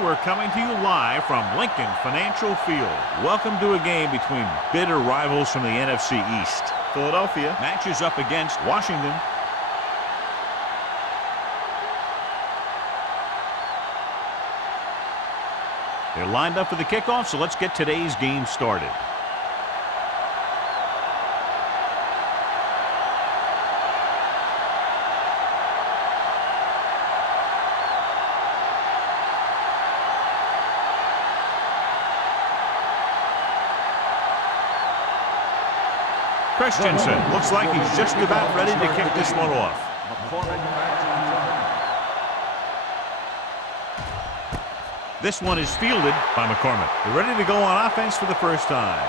everyone. We're coming to you live from Lincoln Financial Field. Welcome to a game between bitter rivals from the NFC East. Philadelphia matches up against Washington. They're lined up for the kickoff, so let's get today's game started. Christensen looks like he's just about ready to kick this one off. This one is fielded by McCormick. They're ready to go on offense for the first time.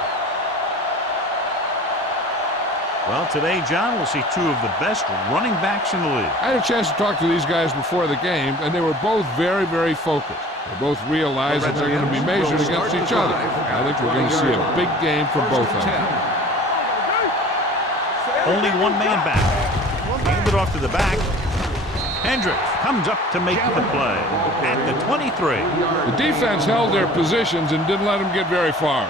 Well, today, John, we'll see two of the best running backs in the league. I had a chance to talk to these guys before the game, and they were both very, very focused. They both realize that they're going to be measured against each other. I think we're going to see a big game for both of them. Only one man back. Hand it off to the back. Hendricks comes up to make the play at the 23. The defense held their positions and didn't let them get very far.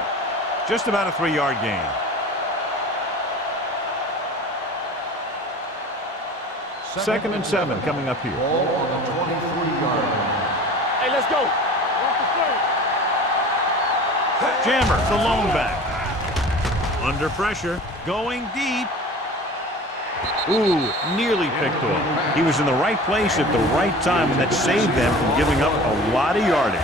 Just about a 3-yard gain. Second and 7 coming up here. Ball on the 23-yard line. Hey, let's go. Jammer, the lone back. Under pressure, going deep. Ooh, nearly picked off. He was in the right place at the right time, and that saved them from giving up a lot of yardage.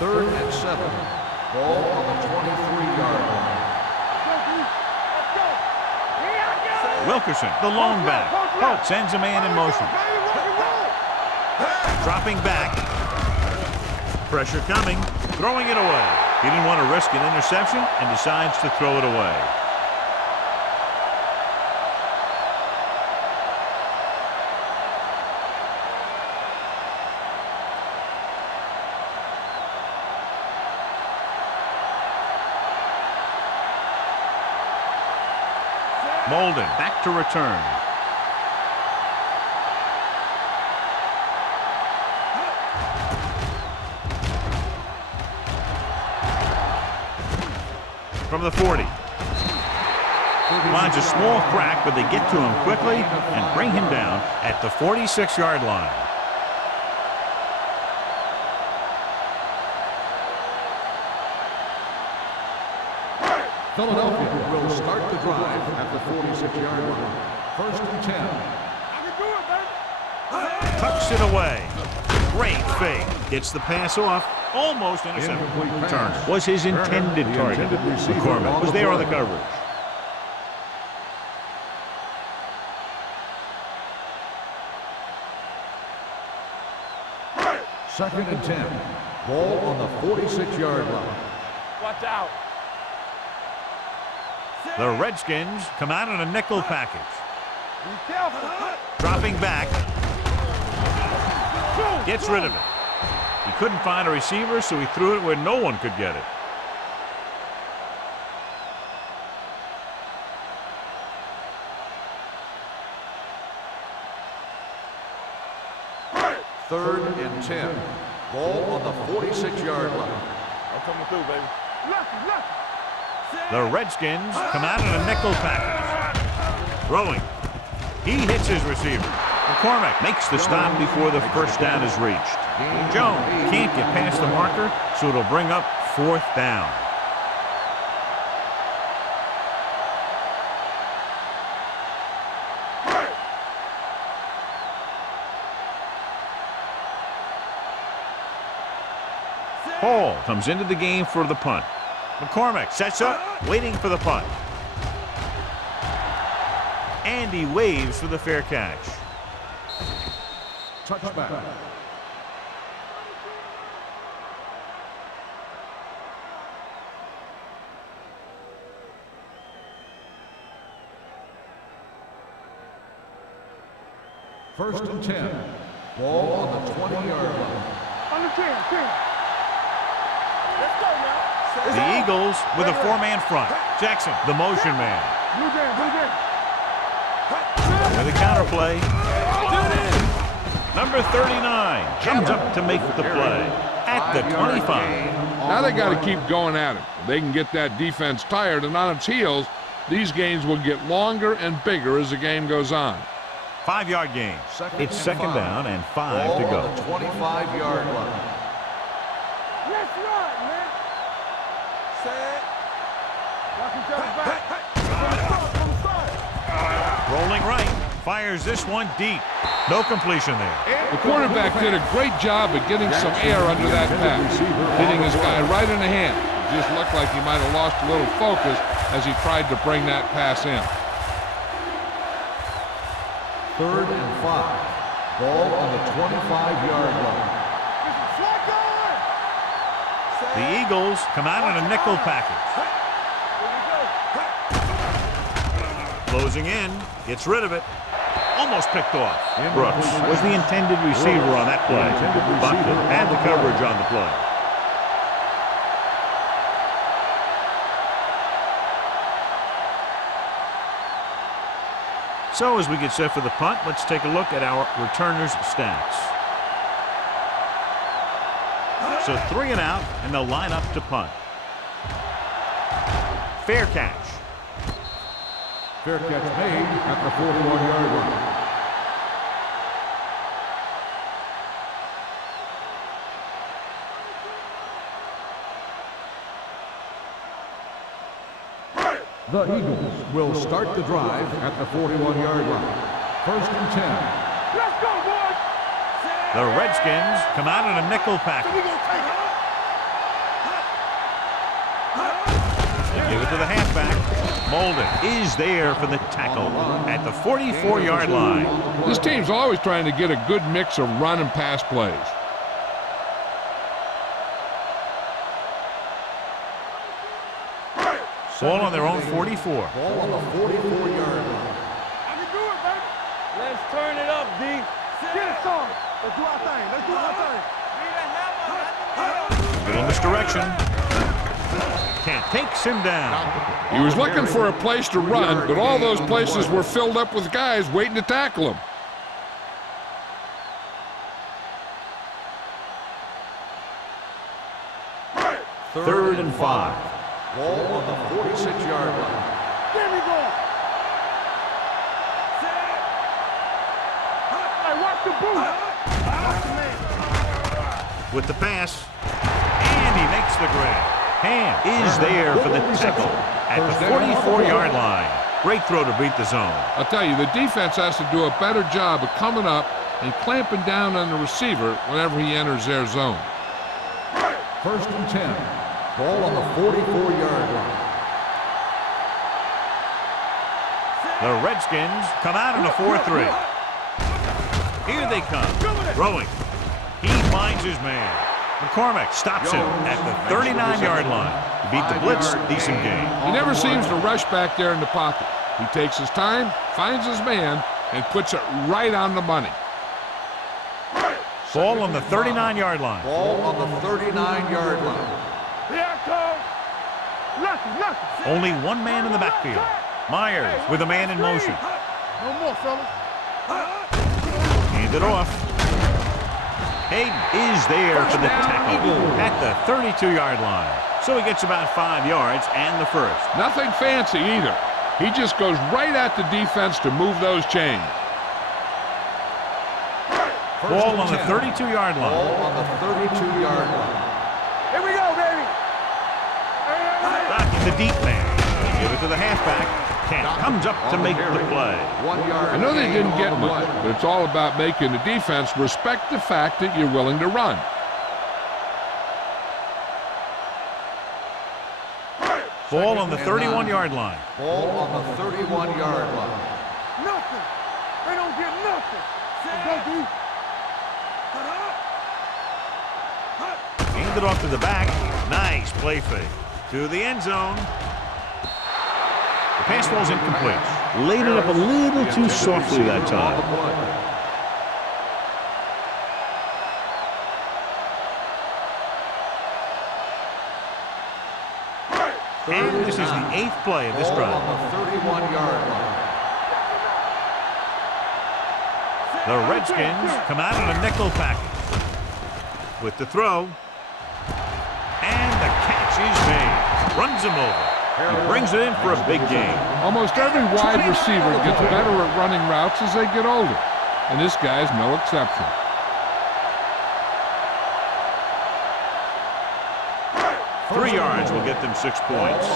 Third and 7. Ball on the 23-yard line. Wilkerson, the lone back. Hope sends a man in motion. Dropping back. Pressure coming. Throwing it away. He didn't want to risk an interception and decides to throw it away. Molden back to return. From the 40. Finds a small crack, but they get to him quickly and bring him down at the 46-yard line. Philadelphia will start the drive at the 46-yard line. First and 10. Tucks it away. Great fake. Gets the pass off. Almost intercepted. Turner was his intended target. McCormick was there on the coverage. Second and 10. Ball on the 46-yard line. Watch out. The Redskins come out in a nickel package. Dropping back. Gets rid of it. He couldn't find a receiver, so he threw it where no one could get it. Third and 10. Ball on the 46-yard line. I'm coming through, baby. The Redskins come out in a nickel package. Throwing. He hits his receiver. McCormick makes the stop before the first down is reached. Jones can't get past the marker, so it'll bring up fourth down. Hall comes into the game for the punt. McCormick sets up, waiting for the punt. And he waves for the fair catch. Touchback. First and 10. Ball on the 20-yard line. On the 10. Let's go now. The Eagles with a 4-man front. Jackson, the motion man. Blue jam. With a counter play. Number 39 comes up to make the play at the 25. Now they got to keep going at it. If they can get that defense tired and on its heels, these games will get longer and bigger as the game goes on. 5-yard game. It's second down and 5 to go. On the 25-yard line. Let's run, man. Set. Watch each other back. From the start. Rolling right. Fires this one deep. No completion there. The quarterback did a great job of getting some air under that pass, hitting his guy right in the hand. It just looked like he might have lost a little focus as he tried to bring that pass in. 3rd and 5. Ball on the 25-yard line. The Eagles come out in a nickel package. Closing in. Gets rid of it. Almost picked off. Brooks was the intended receiver on that play. Buckner had the coverage on the play. So as we get set for the punt, let's take a look at our returners' stats. So 3 and out, and they'll line up to punt. Fair catch. Fair catch made at the 41-yard line. The Eagles will start the drive at the 41-yard line. 1st and 10. Let's go, boys. The Redskins come out in a nickel package. They give it to the halfback. Molden is there for the tackle at the 44-yard line. This team's always trying to get a good mix of run and pass plays. Ball on their own 44. Ball on the 44-yard line. I can do it, baby. Let's turn it up, D. Get it started. Let's do our thing. Let's do our thing. Little misdirection. Can't takes him down. He was looking for a place to run, but all those places were filled up with guys waiting to tackle him. Third and 5. Ball on the 46-yard line. There we go. Hey, watch the boot. Watch the man. With the pass. And he makes the grab. Ham is there for the tackle at the 44-yard line. Great throw to beat the zone. I'll tell you, the defense has to do a better job of coming up and clamping down on the receiver whenever he enters their zone. 1st and 10. Ball on the 44-yard line. The Redskins come out in a 4-3. Here they come. Throwing. He finds his man. McCormick stops him at the 39-yard line. He beat the blitz. Decent game. He never seems to rush back there in the pocket. He takes his time, finds his man, and puts it right on the money. Ball on the 39-yard line. Ball on the 39-yard line. Here I come. Lucky. Only one man in the backfield. Myers with a man in motion. No more, fellas. Hand it off. Hayden is there for the tackle at the 32-yard line. So he gets about 5 yards and the first. Nothing fancy either. He just goes right at the defense to move those chains. Ball on the 32-yard line. Ball on the 32-yard line. Here we go, baby. Back in the deep man. Give it to the halfback. Kent comes up to make the play. 1 yard. I know they gain didn't on get the much, play. but it's all about making the defense respect the fact that you're willing to run. Ball on the 31-yard line. Ball on the 31-yard line. Nothing. They don't get nothing. Let's go, D. Hand it off to the back. Nice play fake. To the end zone. The pass ball's incomplete. Laid it up a little too softly that time. And this is the 8th play of this Ball drive. on the 31-yard line. The Redskins come out in a nickel package. With the throw. And the catch is made. Runs him over. He brings it in for a big gain. Almost every wide receiver gets better at running routes as they get older, and this guy's no exception. Three yards will get them 6 points.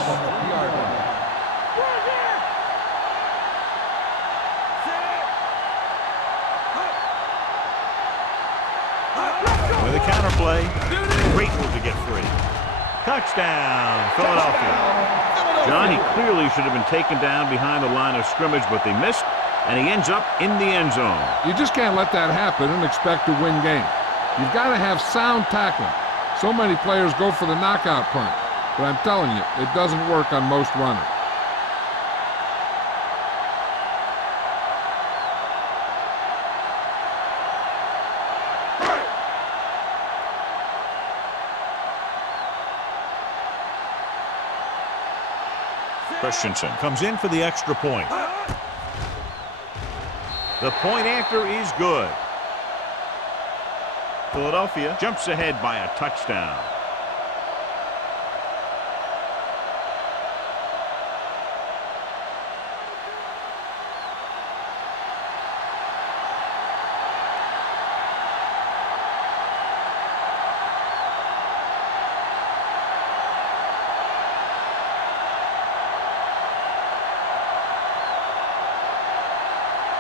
With a counterplay, grateful to get free. Touchdown, Philadelphia. John, he clearly should have been taken down behind the line of scrimmage, but they missed, and he ends up in the end zone. You just can't let that happen and expect to win games. You've got to have sound tackling. So many players go for the knockout punch, but I'm telling you, it doesn't work on most runners. Christensen comes in for the extra point. The point after is good. Philadelphia jumps ahead by a touchdown.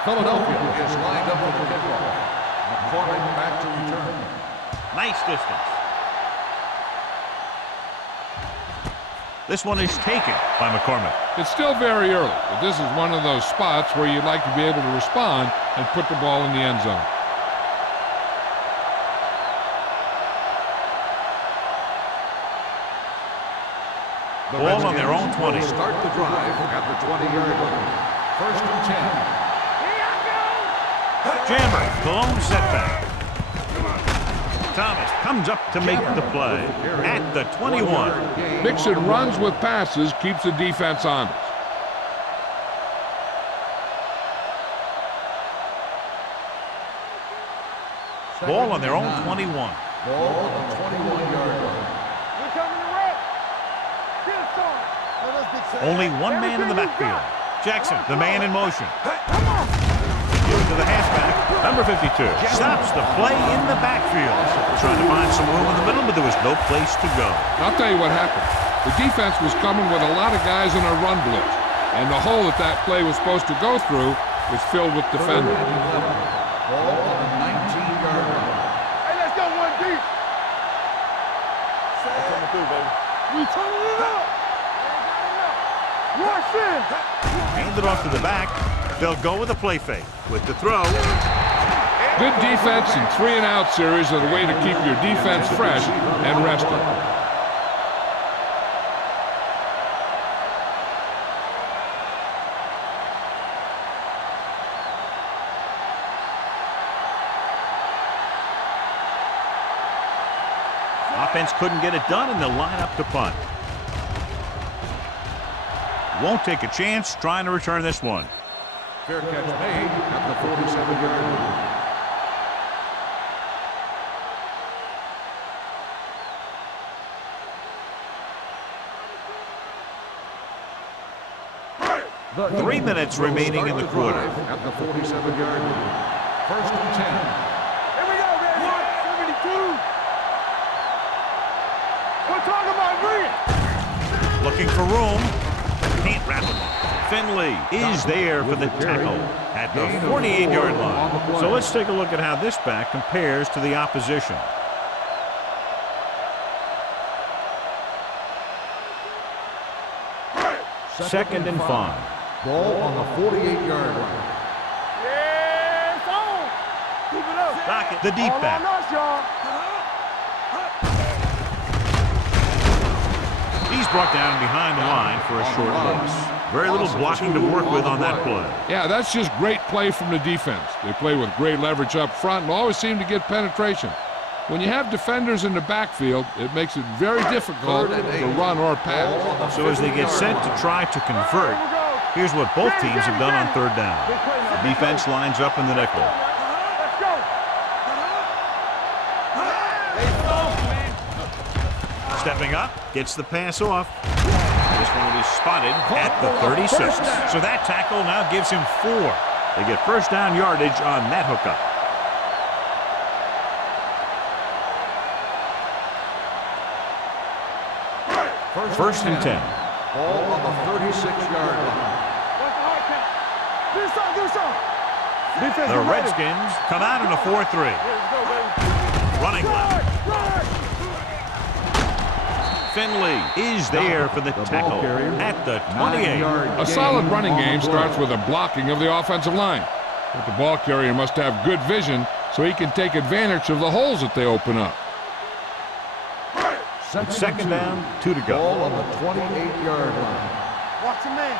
Philadelphia is lined up for the kickoff. McCormick back to return. Nice distance. This one is taken by McCormick. It's still very early, but this is one of those spots where you'd like to be able to respond and put the ball in the end zone. The Ball on their own 20. Start the drive at the 20-yard line. 1st and 10. Jammer, the lone setback. Thomas comes up to make the play at the 21. Mixing runs with passes keeps the defense honest. Ball on their own 21. Ball on the 21-yard line. Only one man in the backfield. Jackson, the man in motion. Give it to the halfback, number 52. Stops the play in the backfield. Trying to find some room in the middle, but there was no place to go. I'll tell you what happened. The defense was coming with a lot of guys in a run blitz, and the hole that play was supposed to go through was filled with defenders. Ball on the 19-yard line. Hey, let's go one deep. Coming through, baby. We turning it up. Rush in. Hand it off to the back. They'll go with a play fake. With the throw. Good defense and 3-and-out series are the way to keep your defense fresh and rested. Offense couldn't get it done, and they'll line up to punt. Won't take a chance trying to return this one. Fair catch made at the 47-yard line. The 3 minutes remaining in the quarter. At the 47-yard line. 1st and 10. Here we go, man. 72. We're talking about green. Looking for room. Can't wrap him up. Finley is there for the tackle at the 48-yard line. So let's take a look at how this back compares to the opposition. Second and 5. Ball on the 48-yard line. Yeah, it's on. Keep it up. Rocket, the deep All back. on us, y'all. He's brought down behind the line for a short loss. Very little blocking to work with on that play. Yeah, that's just great play from the defense. They play with great leverage up front and always seem to get penetration. When you have defenders in the backfield, it makes it very difficult to run or pass. So as they get set to try to convert, here's what both teams have done on third down. The defense lines up in the nickel. Stepping up, gets the pass off. This one will be spotted at the 36. So that tackle now gives him 4. They get first down yardage on that hookup. First and 10. Ball on the 36-yard line. The Redskins come out in a 4-3. Running left. Finley is there for the tackle at the 28. A solid running game starts with a blocking of the offensive line. But the ball carrier must have good vision so he can take advantage of the holes that they open up. Second down, 2 to go. Ball on the 28-yard line. Watch the man.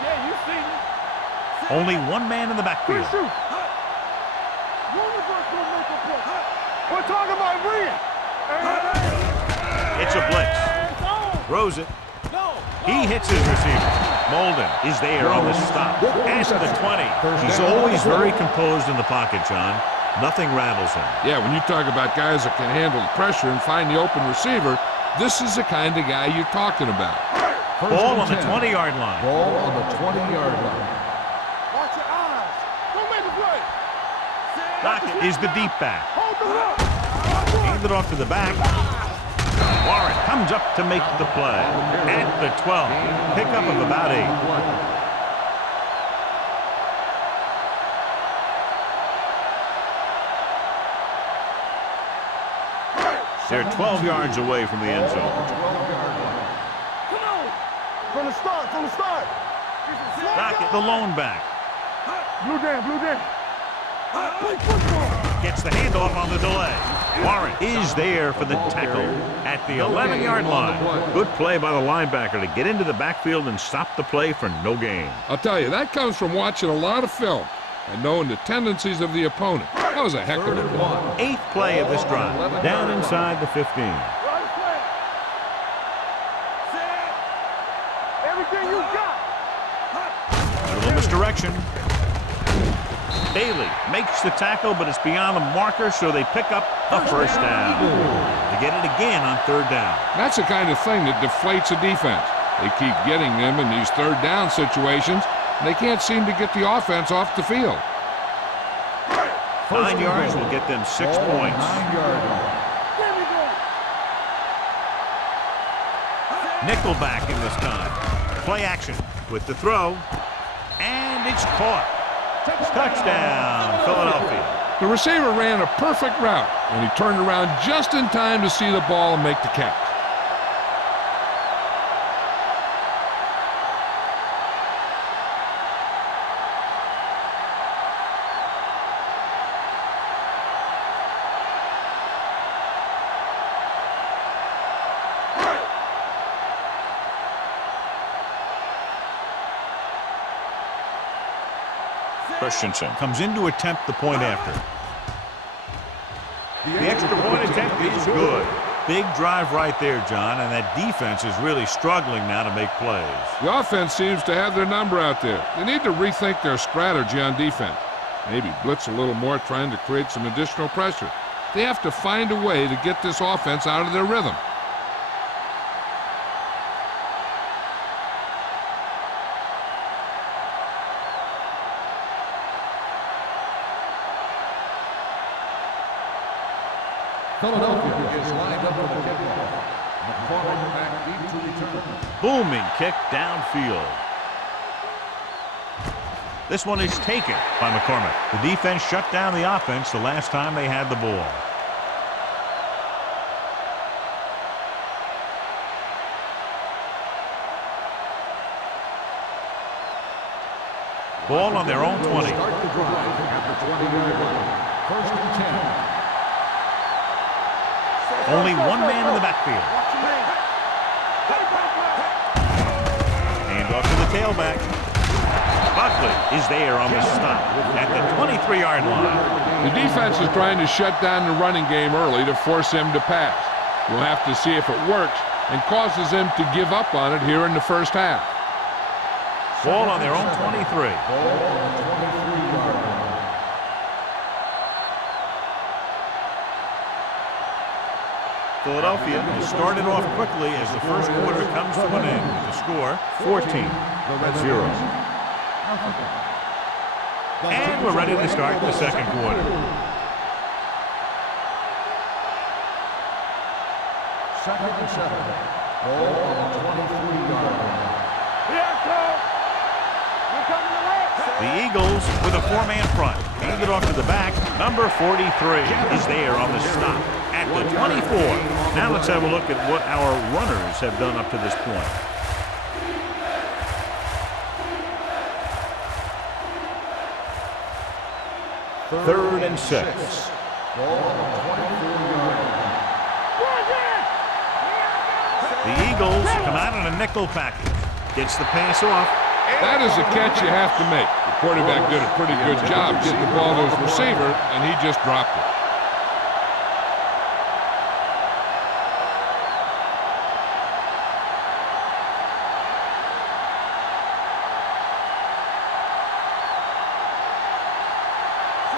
Yeah, you see me. Only one man in the backfield. We're talking about Rhea. It's a blitz. Throws it. He hits his receiver. Molden is there on the stop. At the 20. He's always very composed in the pocket, John. Nothing rattles him. Yeah, when you talk about guys that can handle the pressure and find the open receiver, this is the kind of guy you're talking about. Ball on the 20-yard line. Ball on the 20-yard line. Watch your eyes. Don't make a play. Lockett is the deep back. Handed off to the back. Warren comes up to make the play. At the 12. Pickup of about 8. They're 12 yards away from the end zone. Come on. From the start. Lockett, the lone back. Blue down. Play football. Gets the handoff on the delay. Warren is there for the tackle at the 11-yard line. Good play by the linebacker to get into the backfield and stop the play for no gain. I'll tell you, that comes from watching a lot of film and knowing the tendencies of the opponent. That was a heck of a play. 8th play of this drive. Down inside the 15. Everything you got. A little misdirection. Bailey makes the tackle, but it's beyond the marker, so they pick up a first down. They get it again on 3rd down. That's the kind of thing that deflates a defense. They keep getting them in these 3rd down situations, and they can't seem to get the offense off the field. 9 yards will get them 6 points. 9-yard line. Nickelback in this time. Play action with the throw, and it's caught. Touchdown, Philadelphia. The receiver ran a perfect route, and he turned around just in time to see the ball and make the catch. Christensen comes in to attempt the point after. The extra point attempt is good. Big drive right there, John, and that defense is really struggling now to make plays. The offense seems to have their number out there. They need to rethink their strategy on defense. Maybe blitz a little more, trying to create some additional pressure. They have to find a way to get this offense out of their rhythm. Philadelphia is lined up for the kickoff. McCormick back deep to return. Booming kick downfield. This one is taken by McCormick. The defense shut down the offense the last time they had the ball. Ball on their own 20. Start the drive at the 20-yard line. First and 10. Only one man in the backfield. Hand off to the tailback. Buckley is there on the stop at the 23-yard line. The defense is trying to shut down the running game early to force him to pass. We'll have to see if it works and causes them to give up on it here in the first half. Ball on their own 23. Ball on the 23-yard line. Philadelphia has started off quickly as the first quarter comes to an end with the score 14-0. And we're ready to start the second quarter. Second and 7. Ball on the 23-yard line. The Eagles with a four-man front. Hand it off to the back. Number 43 is there on the stop at the 24. Now let's have a look at what our runners have done up to this point. Third and 6. Ball on the 24-yard line. The Eagles come out in a nickel package. Gets the pass off. That is a catch you have to make. The quarterback did a pretty good job getting the ball to his receiver, and he just dropped it.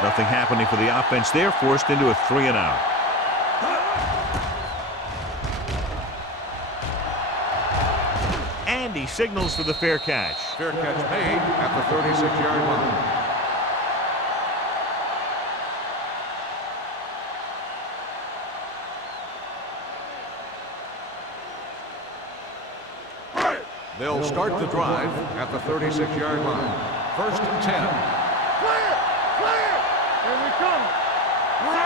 Nothing happening for the offense there, forced into a 3-and-out. And he signals for the fair catch. Fair catch made at the 36-yard line. They'll start the drive at the 36-yard line. First and 10. Clear! Clear! Here we come.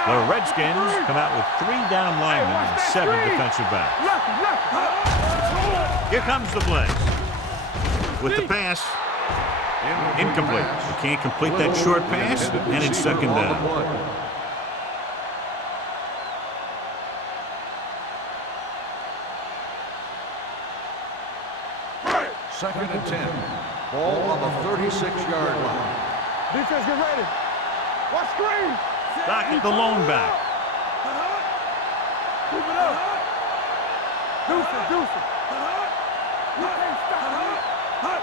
The Redskins come out with 3 down linemen and 7 defensive backs. Here comes the blitz. With the pass, incomplete. You can't complete that short pass, and it's second down. Second and 10. Ball on the 36-yard line. Defense, get ready. Watch screen. Dockett, the lone back. Keep it up. Deuce it. You can't stop.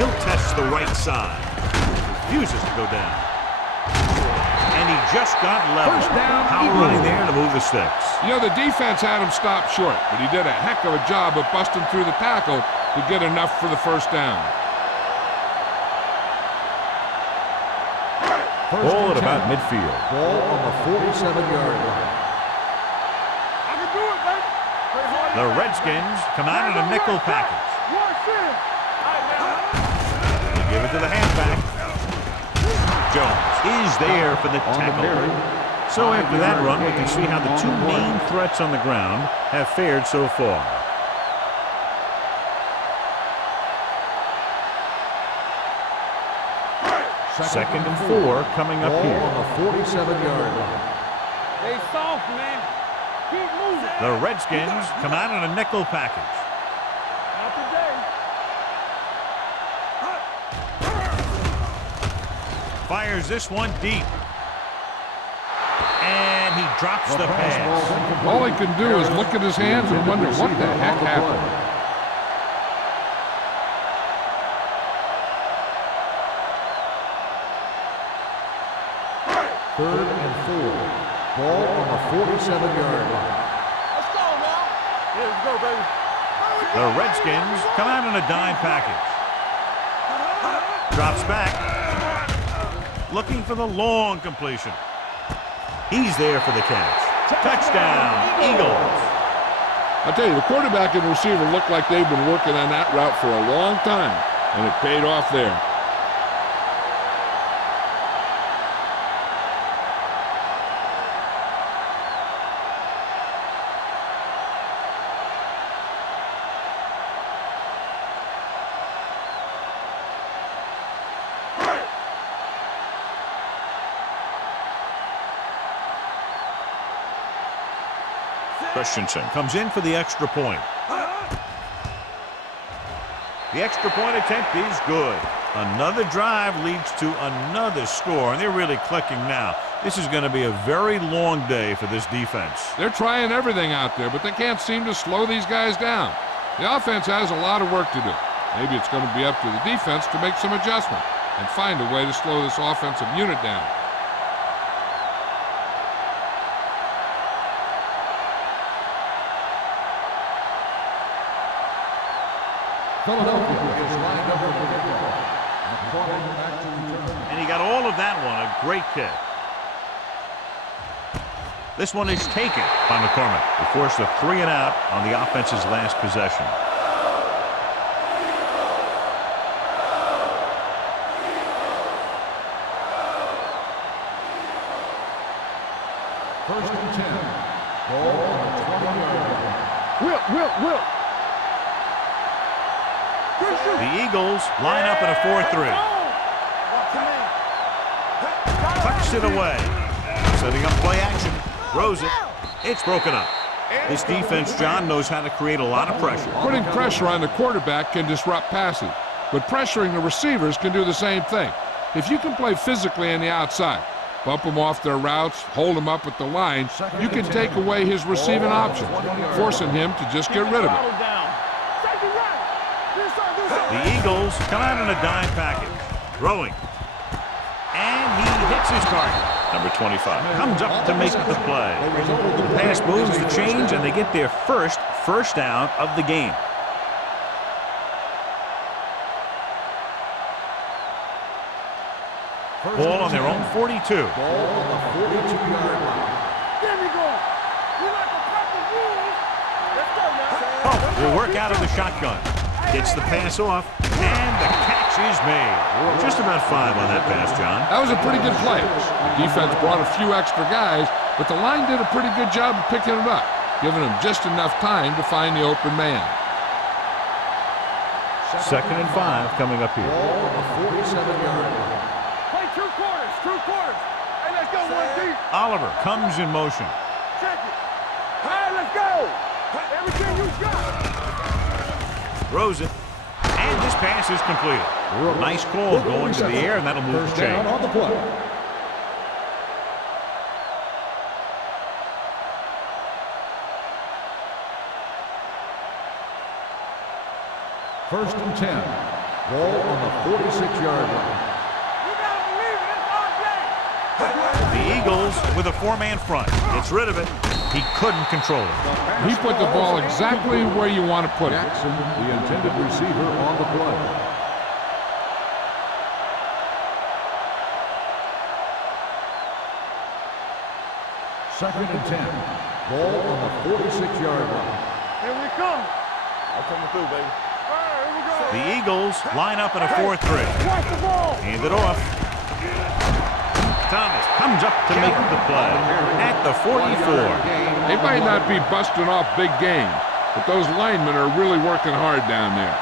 He'll test the right side. Refuses to go down. And he just got level. First down, Power Eagles. running there to move the sticks. You know, the defense had him stopped short, but he did a heck of a job of busting through the tackle to get enough for the first down. Ball at about midfield. Ball on the 47-yard line. I can do it, baby. The Redskins come out in a nickel package. Watch in. They give it to the halfback. Jones is there for the tackle. So after that run, we can see how the two main threats on the ground have fared so far. Second and 4 coming up Ball here. on the 47-yard line. They soft, man. Keep moving. The Redskins come out in a nickel package. Not today. Fires this one deep. And he drops the pass. All he can do is look at his hands and wonder what the heck happened. Third and 4. Ball on the 47-yard line. Let's go now. Yeah, let's go, baby. The Redskins come out in a dime package. Drops back. Looking for the long completion. He's there for the catch. Touchdown, Eagles. I'll tell you, the quarterback and the receiver look like they've been working on that route for a long time, and it paid off there. Christensen comes in for the extra point. The extra point attempt is good. Another drive leads to another score, and they're really clicking now. This is going to be a very long day for this defense. They're trying everything out there, but they can't seem to slow these guys down. The offense has a lot of work to do. Maybe it's going to be up to the defense to make some adjustment and find a way to slow this offensive unit down. Philadelphia is lined up for the kickoff. The clock back to return. And he got all of that one. A great kick. This one is taken by McCormick. They forced a 3-and-out on the offense's last possession. First and 10. Ball on the 20-yard line. Will. The Eagles line up in a 4-3. Tucks it away. Setting up play action. Throws it. It's broken up. This defense, John, knows how to create a lot of pressure. Putting pressure on the quarterback can disrupt passing, but pressuring the receivers can do the same thing. If you can play physically on the outside, bump them off their routes, hold them up at the line, you can take away his receiving options, forcing him to just get rid of it. The Eagles come out in a dime package. Throwing. And he hits his target. Number 25 comes up to make the play. The pass moves the chains, and they get their first down of the game. Ball on their own 42. Ball on the 42-yard line. Will work out of the shotgun. Gets the pass off, and the catch is made. Just about 5 on that pass, John. That was a pretty good play. The defense brought a few extra guys, but the line did a pretty good job of picking it up, giving them just enough time to find the open man. 2nd and 5 coming up here. Ball on the 47-yard line. Play 2 quarters. Hey, let's go 1 deep. Oliver comes in motion. Check it. Hey, let's go. Everything you got. Throws it. And this pass is completed. Nice call going to the air, and that'll move the First down chain. on the play. First and 10. Ball on the 46-yard line. You gotta believe it. It's our day. The Eagles with a 4-man front. Gets rid of it. He couldn't control it. He put the ball exactly where you want to put it. Jackson, the intended receiver, on the play. Second and 10. Ball on the 46-yard line. Here we come. I'm coming through, baby. All right, here we go. The Eagles line up in a 4-3. Watch the ball. Hand it off. Thomas comes up to make the play at the 44. They might not be busting off big games, but those linemen are really working hard down there.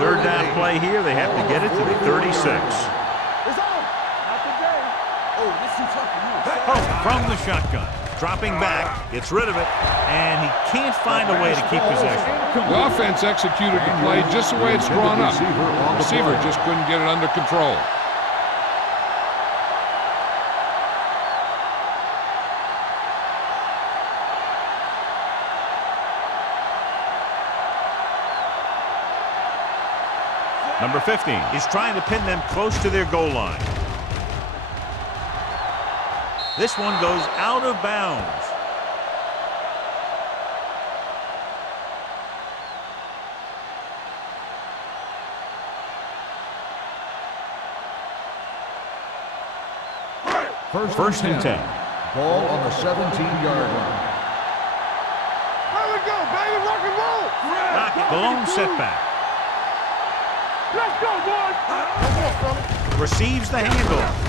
Third down play here. They have to get it to the 36. It's on. Not today. Oh, this is tough for you. Pope from the shotgun. Dropping back, gets rid of it, and he can't find a way to keep possession. The offense executed the play just the way it's drawn up. The receiver just couldn't get it under control. Number 15 is trying to pin them close to their goal line. This one goes out of bounds. First and 10. Ball on the 17-yard line. Here we go, baby. Rock and roll. Knock the lone setback. Let's go, boys. Come on, brother. Receives the handoff.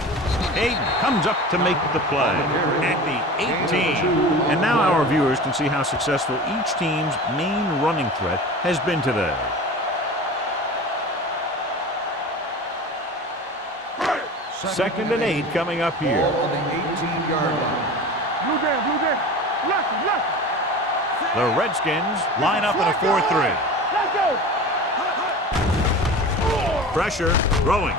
Hayden comes up to make the play at the 18. And now our viewers can see how successful each team's main running threat has been today. Second and 8 coming up here. Ball on the 18-yard line. Blue game. Left. The Redskins line up in a 4-3. Let's go. Pressure, throwing.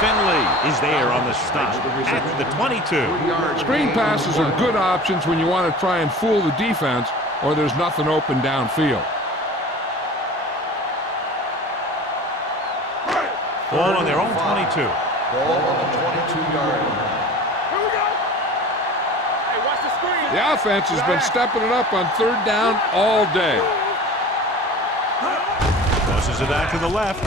Finley is there on the stop at the 22. Screen passes are good options when you want to try and fool the defense or there's nothing open downfield. Ball on their own 22. Ball on the 22-yard line. Here we go. Hey, watch the screen. The offense has been stepping it up on third down all day. Tosses it out to the left.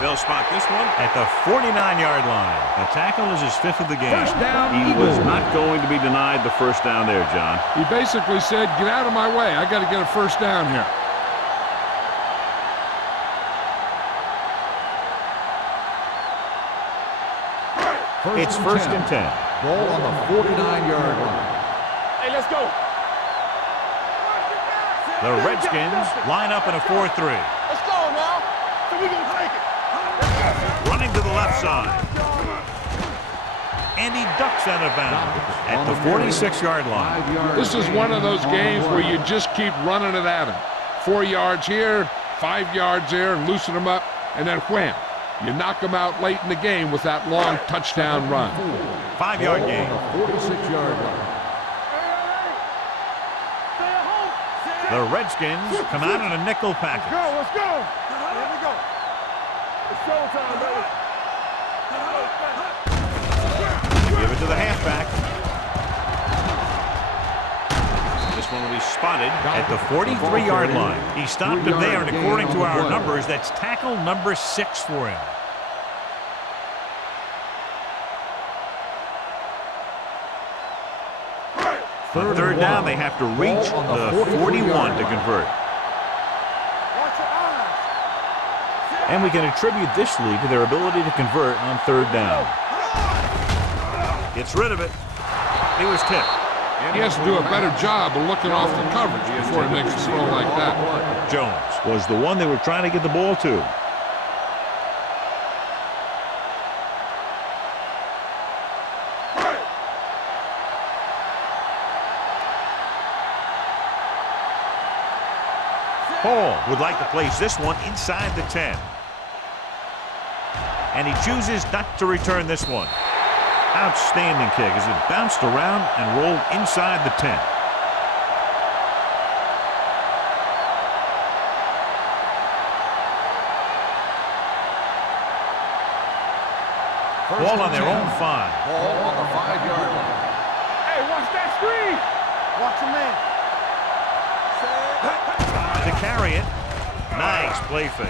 They'll spot this one at the 49-yard line. The tackle is his 5th of the game. First down, He Eagles. was not going to be denied the first down there, John. He basically said, get out of my way. I got to get a first down here. It's first and 10. Ball on the 49-yard line. Hey, let's go. The Redskins line up in a 4-3. Let's go now. So we gonna take it. Running to the left side. And he ducks out of bounds at the 46-yard line. 5 yards. This is one of those games where you just keep running it at him. 4 yards here, 5 yards there, and loosen him up, and then wham. You knock him out late in the game with that long touchdown run. 5-yard Ball gain. on the 46-yard line. Stay at home. The Redskins come out in a nickel package. Let's go. Here we go. It's showtime, baby. Give it to the halfback. This one will be spotted at the 43-yard line. He stopped him there, and according to our numbers, that's tackle number 6 for him. On third down, they have to reach the 41 to convert. Watch your eyes. And we can attribute this lead to their ability to convert on third down. Gets rid of it. He was tipped. He has to do a better job of looking off the coverage before he makes a throw like that. Jones was the one they were trying to get the ball to. Hall would like to place this one inside the 10. And he chooses not to return this one. Outstanding kick as it bounced around and rolled inside the 10. Ball on their own 5. Ball on the 5-yard line. Hey, watch that screen. Watch your man. To carry it. Nice play fake.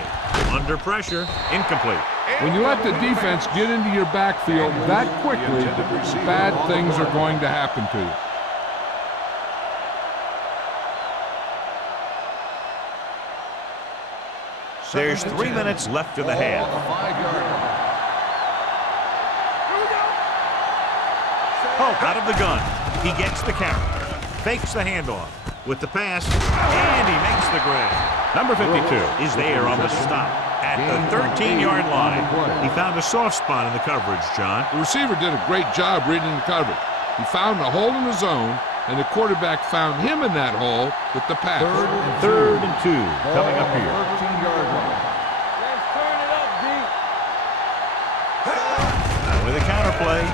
Under pressure. Incomplete. When you let the defense get into your backfield that quickly, bad things are going to happen to you. There's 3 minutes left in the half. On the 5-yard line. Pope out of the gun. He gets the carry. Fakes the handoff. With the pass. And he makes the grab. Number 52 is there on the stop. At the 13-yard line. He found a soft spot in the coverage, John. The receiver did a great job reading the coverage. He found a hole in the zone, and the quarterback found him in that hole with the pass. Third and 2 coming up here. 13-yard line. Let's turn it up, D. With a counterplay.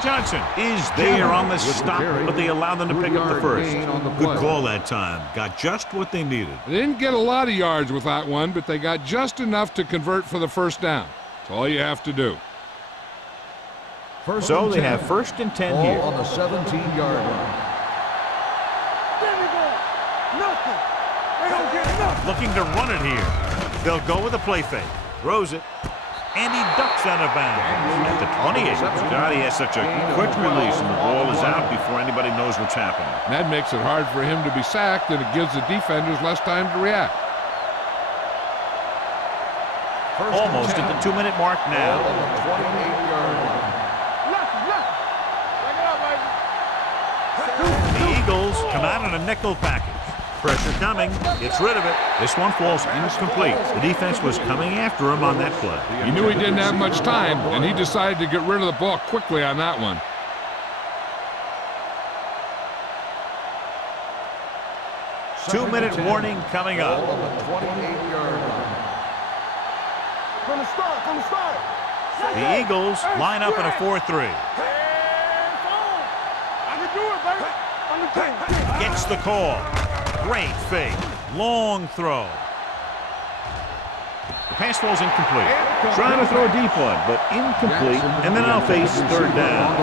Johnson is there on the stop, but they allowed them to pick up the first. Good call that time. Got just what they needed. They didn't get a lot of yards with that one, but they got just enough to convert for the first down. That's all you have to do. So they have first and 10 Ball here. on the 17-yard line. There we go. Nothing. They don't get nothing. Looking to run it here. They'll go with a play fake. Throws it. And he ducks out of bounds at the 28. God, he has such a quick release, and the ball is out before anybody knows what's happening. And that makes it hard for him to be sacked, and it gives the defenders less time to react. Almost at the 2-minute mark Ball now. on the 28-yard line. Nothing. Bring it up, baby. The Eagles come out in a nickel package. Pressure coming. Gets rid of it. This one falls incomplete. The defense was coming after him on that play. He knew he didn't have much time, and he decided to get rid of the ball quickly on that one. Two-minute warning coming Ball up. on the 28-yard line. From the start. The Eagles line up in a 4-3. Hands on. I can do it, baby. I'm the king. Gets the call. Great fake. Long throw. pass falls incomplete. Trying to throw a deep one, but incomplete, and then I'll face third down.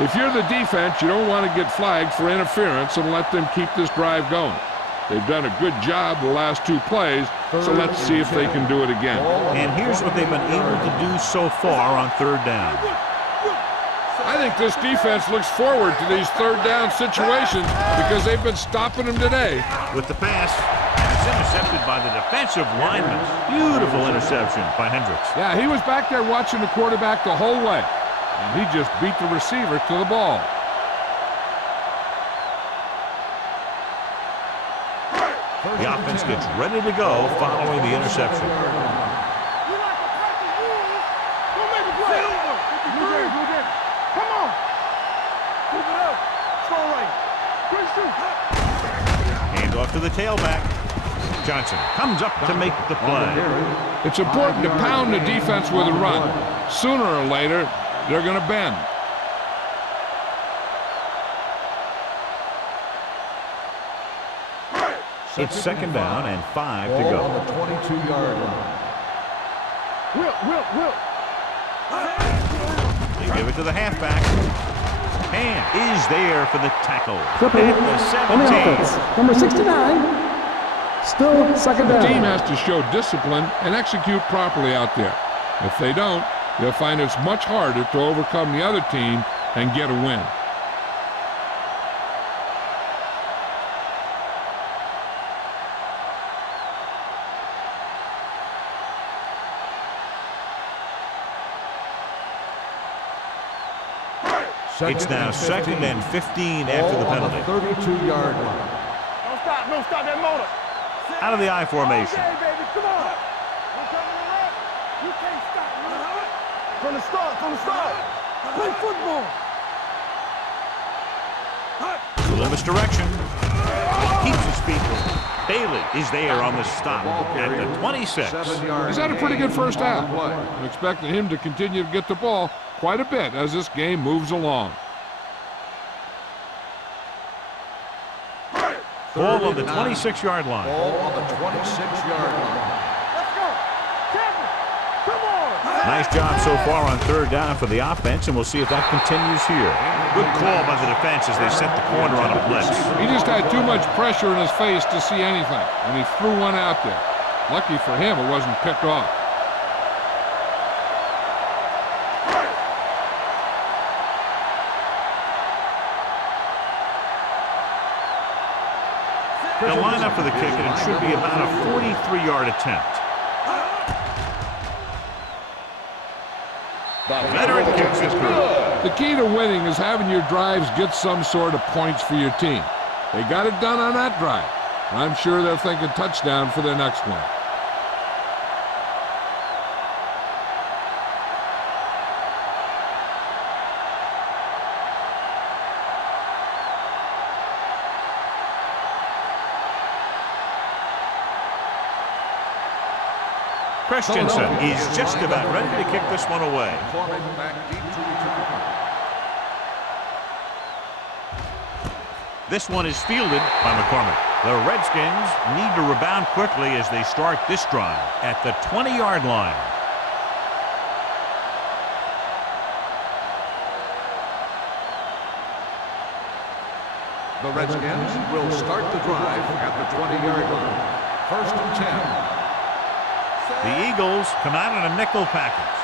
If you're the defense, you don't want to get flagged for interference and let them keep this drive going. They've done a good job the last 2 plays, so let's see if they can do it again. And here's what they've been able to do so far on third down. I think this defense looks forward to these third down situations because they've been stopping them today. With the pass, and it's intercepted by the defensive lineman. Beautiful interception by Hendricks. Yeah, he was back there watching the quarterback the whole way, and he just beat the receiver to the ball. The offense gets ready to go following the interception. Hand off to the tailback. Johnson comes up to make the play. It's important to pound the defense with a run. Sooner or later, they're going to bend. It's second down and 5 to go. On the 22-yard line. They give it to the halfback. And is there for the tackle. Flipping At the on the 17. offense. Number 69. Still second The down. team has to show discipline and execute properly out there. If they don't, they'll find it's much harder to overcome the other team and get a win. It's now second and 15 after the penalty. 32-yard line. Don't stop that motor. Out of the I formation. Okay, baby, come on. Don't come to the right. You can't stop me. From the start. Play football. Little misdirection. Keeps his feet moving. Bailey is there on the stop at the 26. He's had a pretty good first half. I'm expecting him to continue to get the ball quite a bit as this game moves along. Ball on the 26-yard line. Ball on the 26-yard line. Let's go. Cameron, come on. Nice job so far on third down for the offense, and we'll see if that continues here. Good call by the defense as they set the corner on a blitz. He just had too much pressure in his face to see anything, and he threw one out there. Lucky for him, it wasn't picked off. They'll line up for the kick, and it should be about a 43-yard attempt. The veteran kicks it through. The key to winning is having your drives get some sort of points for your team. They got it done on that drive. I'm sure they're thinking touchdown for their next one. Christensen is just about ready to kick this one away. This one is fielded by McCormick. The Redskins need to rebound quickly as they start this drive at the 20-yard line. The Redskins will start the drive at the 20-yard line. First and 10. The Eagles come out in a nickel package.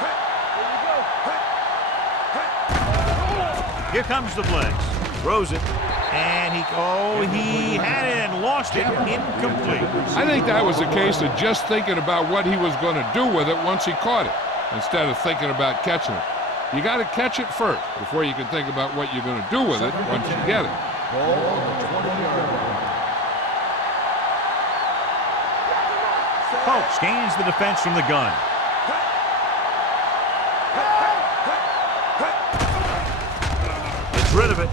Here comes the blitz. Throws it. And he had it and lost it. Incomplete. I think that was a case of just thinking about what he was going to do with it once he caught it, instead of thinking about catching it. You got to catch it first before you can think about what you're going to do with it once you get it. Ball on the 20-yard line. Pope scans the defense from the gun. Gets rid of it.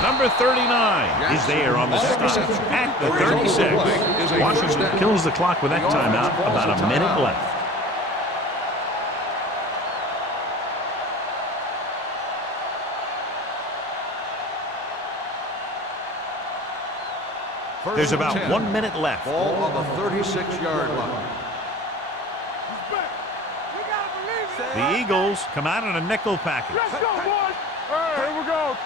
Number 39 is there on the stop at the 36. Washington kills the clock with that timeout. About a minute left. There's about 1 minute left. Ball on the 36-yard line. The Eagles come out in a nickel package. Let's go, boys. Here we go.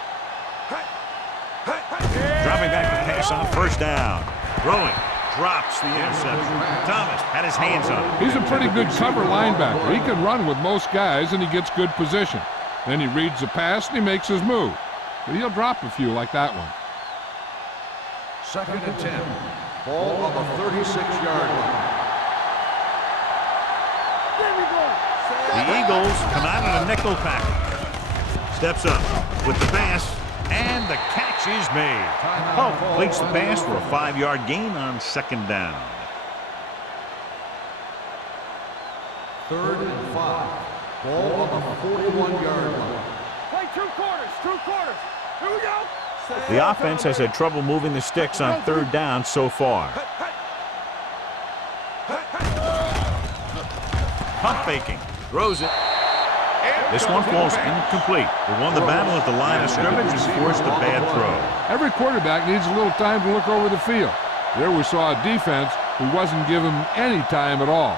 Dropping back to pass on first down. Throwing. Drops the interception. Thomas had his hands on it. He's a pretty good cover linebacker. He can run with most guys, and he gets good position. Then he reads the pass, and he makes his move. But he'll drop a few like that one. 2nd and 10. Ball on the 36-yard line. The Eagles come out in a nickel package. Steps up with the pass, and the catch is made. Pope completes the pass for a 5-yard gain on 2nd down. 3rd and 5. Ball on the 41-yard line. Play 2 quarters. 2 quarters. Here we go. The offense has had trouble moving the sticks on 3rd down so far. Pump faking. Throws it. This one falls incomplete. They won the battle at the line of scrimmage and forced a bad throw. Every quarterback needs a little time to look over the field. There we saw a defense who wasn't given any time at all.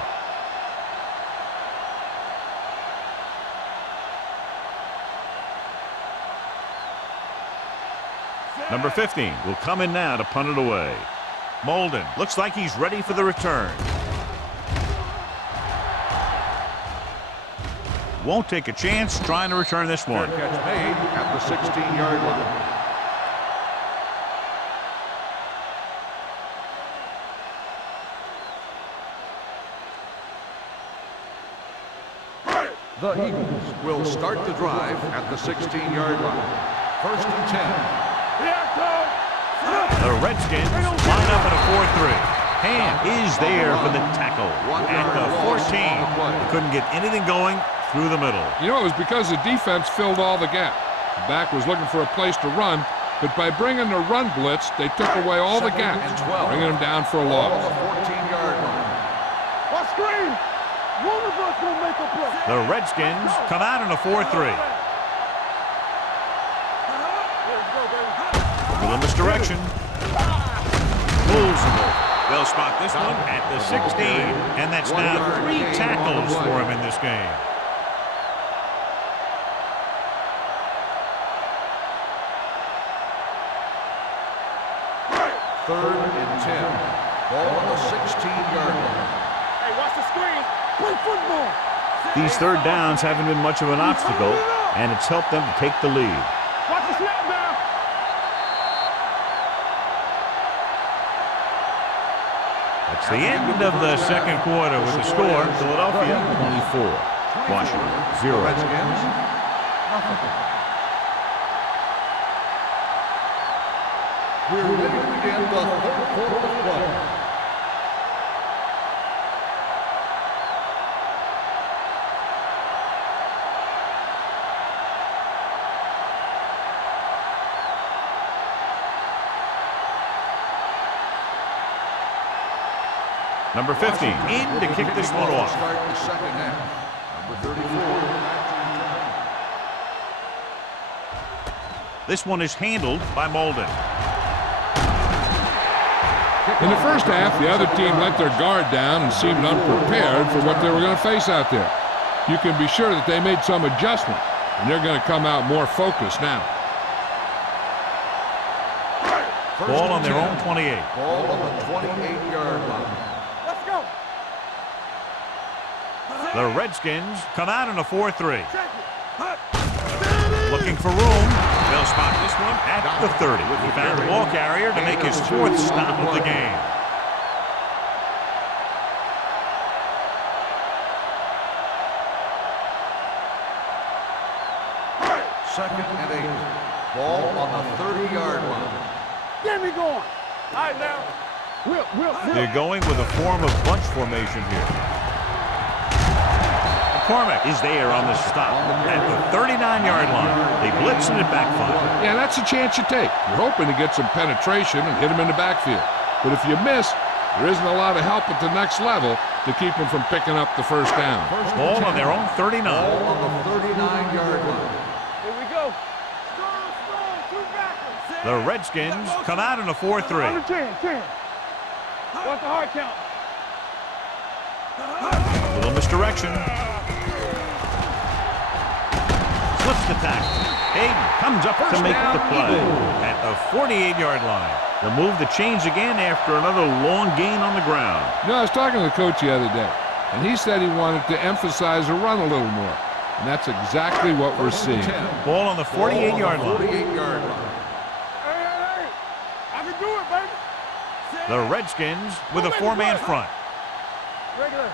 Number 15 will come in now to punt it away. Molden looks like he's ready for the return. Won't take a chance trying to return this one. Fair catch made at the 16-yard line. The Eagles will start the drive at the 16-yard line. 1st and 10. The Redskins line up in a 4-3. Ham is there for the tackle at the 14. He couldn't get anything going through the middle. You know, it was because the defense filled all the gap. The back was looking for a place to run, but by bringing the run blitz, they took away all the gaps, bringing them down for a loss. On the 14-yard line. What screen? One of us will make a play. The Redskins come out in a 4-3. With this direction. Pulls him over. They'll spot this one at the 16. And that's now 3 tackles for him in this game. Third and 10. Ball on the 16-yard line. Hey, watch the screen. Play football. These 3rd downs haven't been much of an obstacle, and it's helped them to take the lead. Watch the snap now. It's the end of the 2nd quarter with the score, Philadelphia 24, Washington 0. Redskins, nothing. We're ready to begin the 3rd quarter of play. Number 15 in to kick this one off. Start the 2nd half. Number 34. This one is handled by Molden. In the first half, the other team let their guard down and seemed unprepared for what they were going to face out there. You can be sure that they made some adjustment, and they're going to come out more focused now. Ball on their own 28. Ball on the 28-yard line. Let's go. The Redskins come out in a 4-3. Looking for room. They'll spot this one at the 30. He found a ball carrier to make his 4th stop of the game. Second and 8. Ball on the 30-yard line. Get me going. All right, now. They're going with a form of bunch formation here. McCormick is there on the stop at the 39-yard line. They blitz and it backfires. Yeah, that's a chance you take. You're hoping to get some penetration and hit him in the backfield. But if you miss, there isn't a lot of help at the next level to keep them from picking up the first down. Ball on their own 39. Ball on the 39-yard line. Here we go. Strong, strong. The Redskins come out in a 4-3. Under 10. What's the hard count? A little misdirection. Slips the tackle. Hayden comes up to make the play at the 48-yard line. The move to change again after another long gain on the ground. You know, I was talking to the coach the other day, and he said he wanted to emphasize the run a little more. And that's exactly what we're seeing. Ball on the 48-yard line. 48-yard line. Hey, I can do it, baby. The Redskins with a 4-man front. Regular.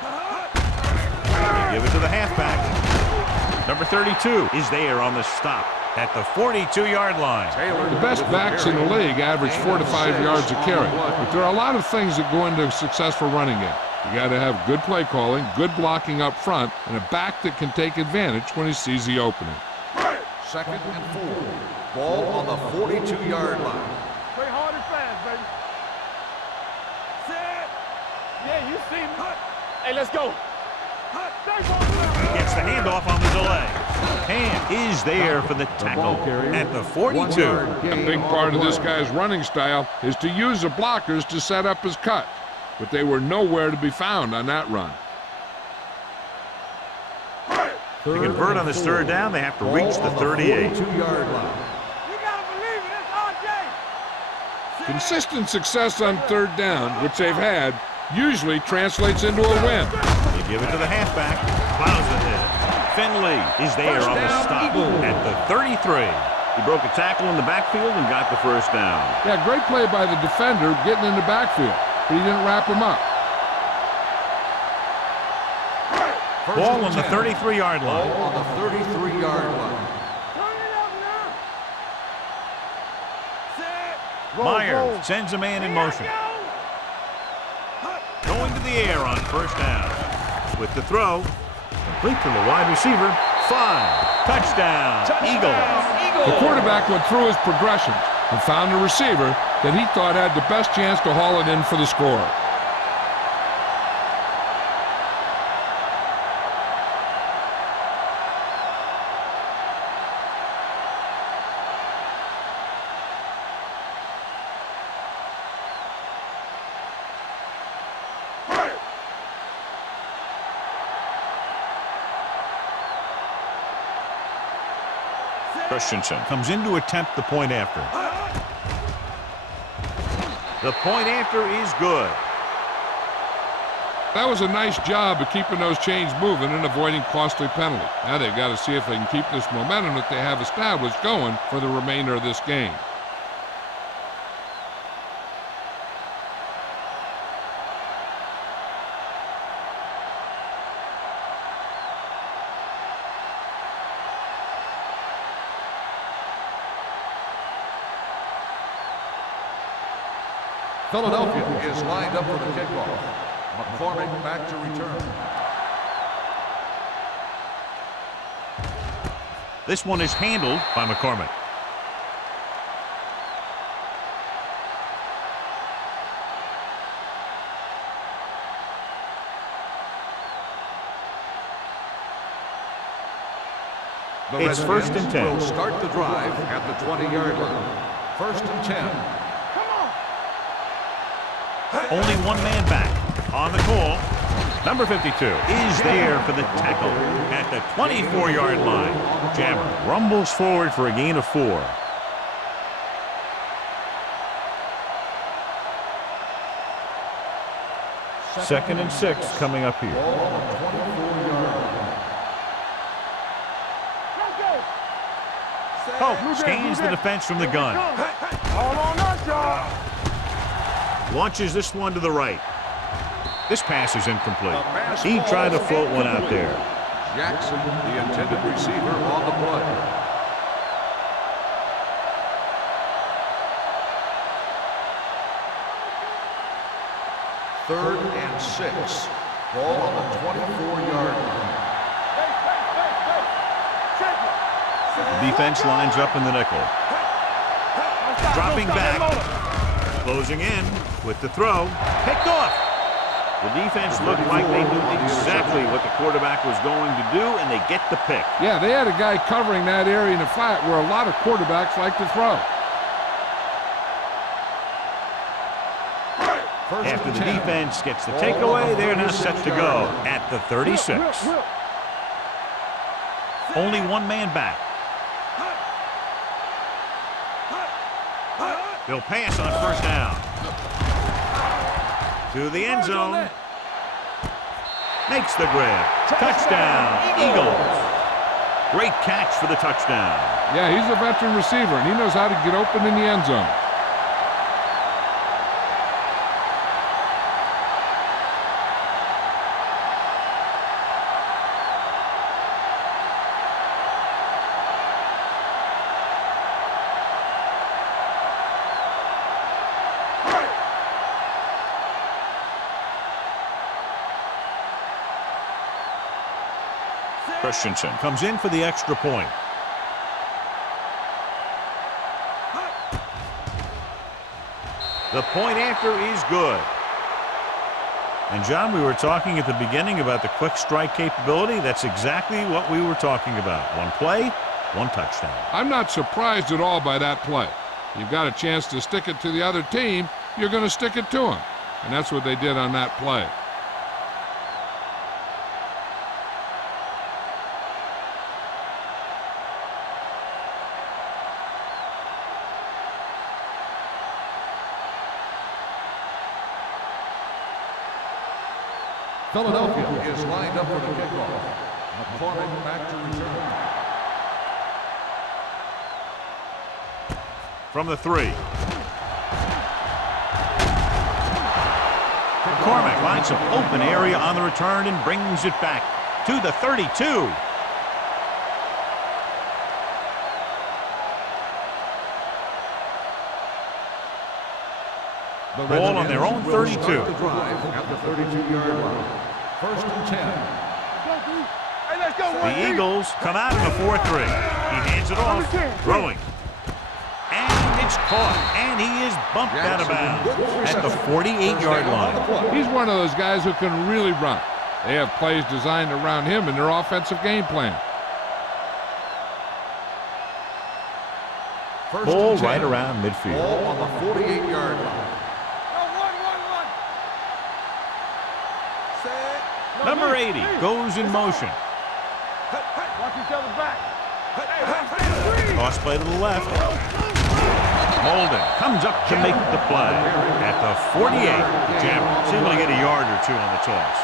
Give it to the halfback. Number 32 is there on the stop at the 42-yard line. The best backs in the league average 4 to 5 yards a carry. But there are a lot of things that go into a successful running game. You got to have good play calling, good blocking up front, and a back that can take advantage when he sees the opening. 2nd and 4. Ball on the 42-yard line. Play hard and fast, baby. Set. Yeah, you see me. Hey, let's go. Gets the handoff on the delay. Hand is there for the tackle at the 42. A big part of this guy's running style is to use the blockers to set up his cut. But they were nowhere to be found on that run. To convert on this 3rd down, they have to reach the 38. 42-yard line. You gotta believe it. It's RJ. Consistent success on 3rd down, which they've had, usually translates into a win. They give it to the halfback. Plows ahead. Finley is there on the stop at the 33. He broke a tackle in the backfield and got the 1st down. Yeah, great play by the defender getting in the backfield, but he didn't wrap him up. Ball on the 33-yard line. Ball on the 33-yard line. Turn it up now. Set. Myers sends a man in motion. Going to the air on 1st down. With the throw, complete to the wide receiver. 5. Touchdown, Eagles. The quarterback went through his progressions and found a receiver that he thought had the best chance to haul it in for the score. Christensen comes in to attempt the point after. The point after is good. That was a nice job of keeping those chains moving and avoiding costly penalties. Now they've got to see if they can keep this momentum that they have established going for the remainder of this game. Philadelphia is lined up for the kickoff. McCormick back to return. This one is handled by McCormick. It's 1st and 10. Will start the drive at the 20-yard line. 1st and 10. Only one man back on the call. Number 52 is there for the tackle at the 24-yard line. Jammer rumbles forward for a gain of 4. Second and 6 coming up here. Pope scans the defense from the gun. All on us, y'all. Launches this one to the right. This pass is incomplete. He tried to float one out there. Jackson, the intended receiver, on the play. Third and 6. Ball on the 24-yard line. The defense lines up in the nickel. Dropping back. Closing in with the throw. Picked off. The defense looked like they knew exactly what the quarterback was going to do, and they get the pick. Yeah, they had a guy covering that area in the flat where a lot of quarterbacks like to throw. After the defense gets the takeaway, they're now set to go at the 36. Only one man back. They'll pass on first down. To the end zone. Makes the grab. Touchdown, Eagles. Great catch for the touchdown. Yeah, he's a veteran receiver, and he knows how to get open in the end zone. Christensen comes in for the extra point. The point after is good. And John, we were talking at the beginning about the quick strike capability. That's exactly what we were talking about. One play, one touchdown. I'm not surprised at all by that play. You've got a chance to stick it to the other team, you're going to stick it to them. And that's what they did on that play. Philadelphia is lined up for the kickoff. McCormick back to return. From the 3. McCormick finds some open area on the return and brings it back to the 32. Ball on their own 32. The drive at the 32-yard line. First and 10. Hey, let's go. The Eagles come out in a 4-3. He hands it off, throwing. And it's caught, and he is bumped out of bounds at the 48-yard line. He's one of those guys who can really run. They have plays designed around him in their offensive game plan. Ball right around midfield. Ball on the 48-yard line. Number 80 goes in motion. Watch each other back. Toss play to the left. Molden comes up to make the play. At the 48, Jammer is able to get a yard or two on the toss.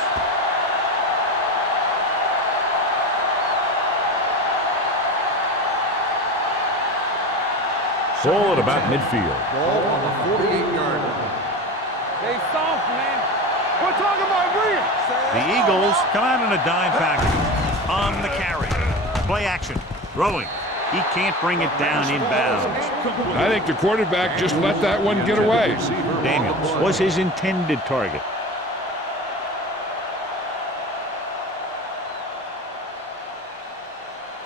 Ball at about midfield. Ball on the 48-yard line. They soft, man. We're talking about real. The Eagles come out in a dime package on the carry. Play action. Throwing. He can't bring it down inbounds. I think the quarterback just let that one get away. Daniels was his intended target.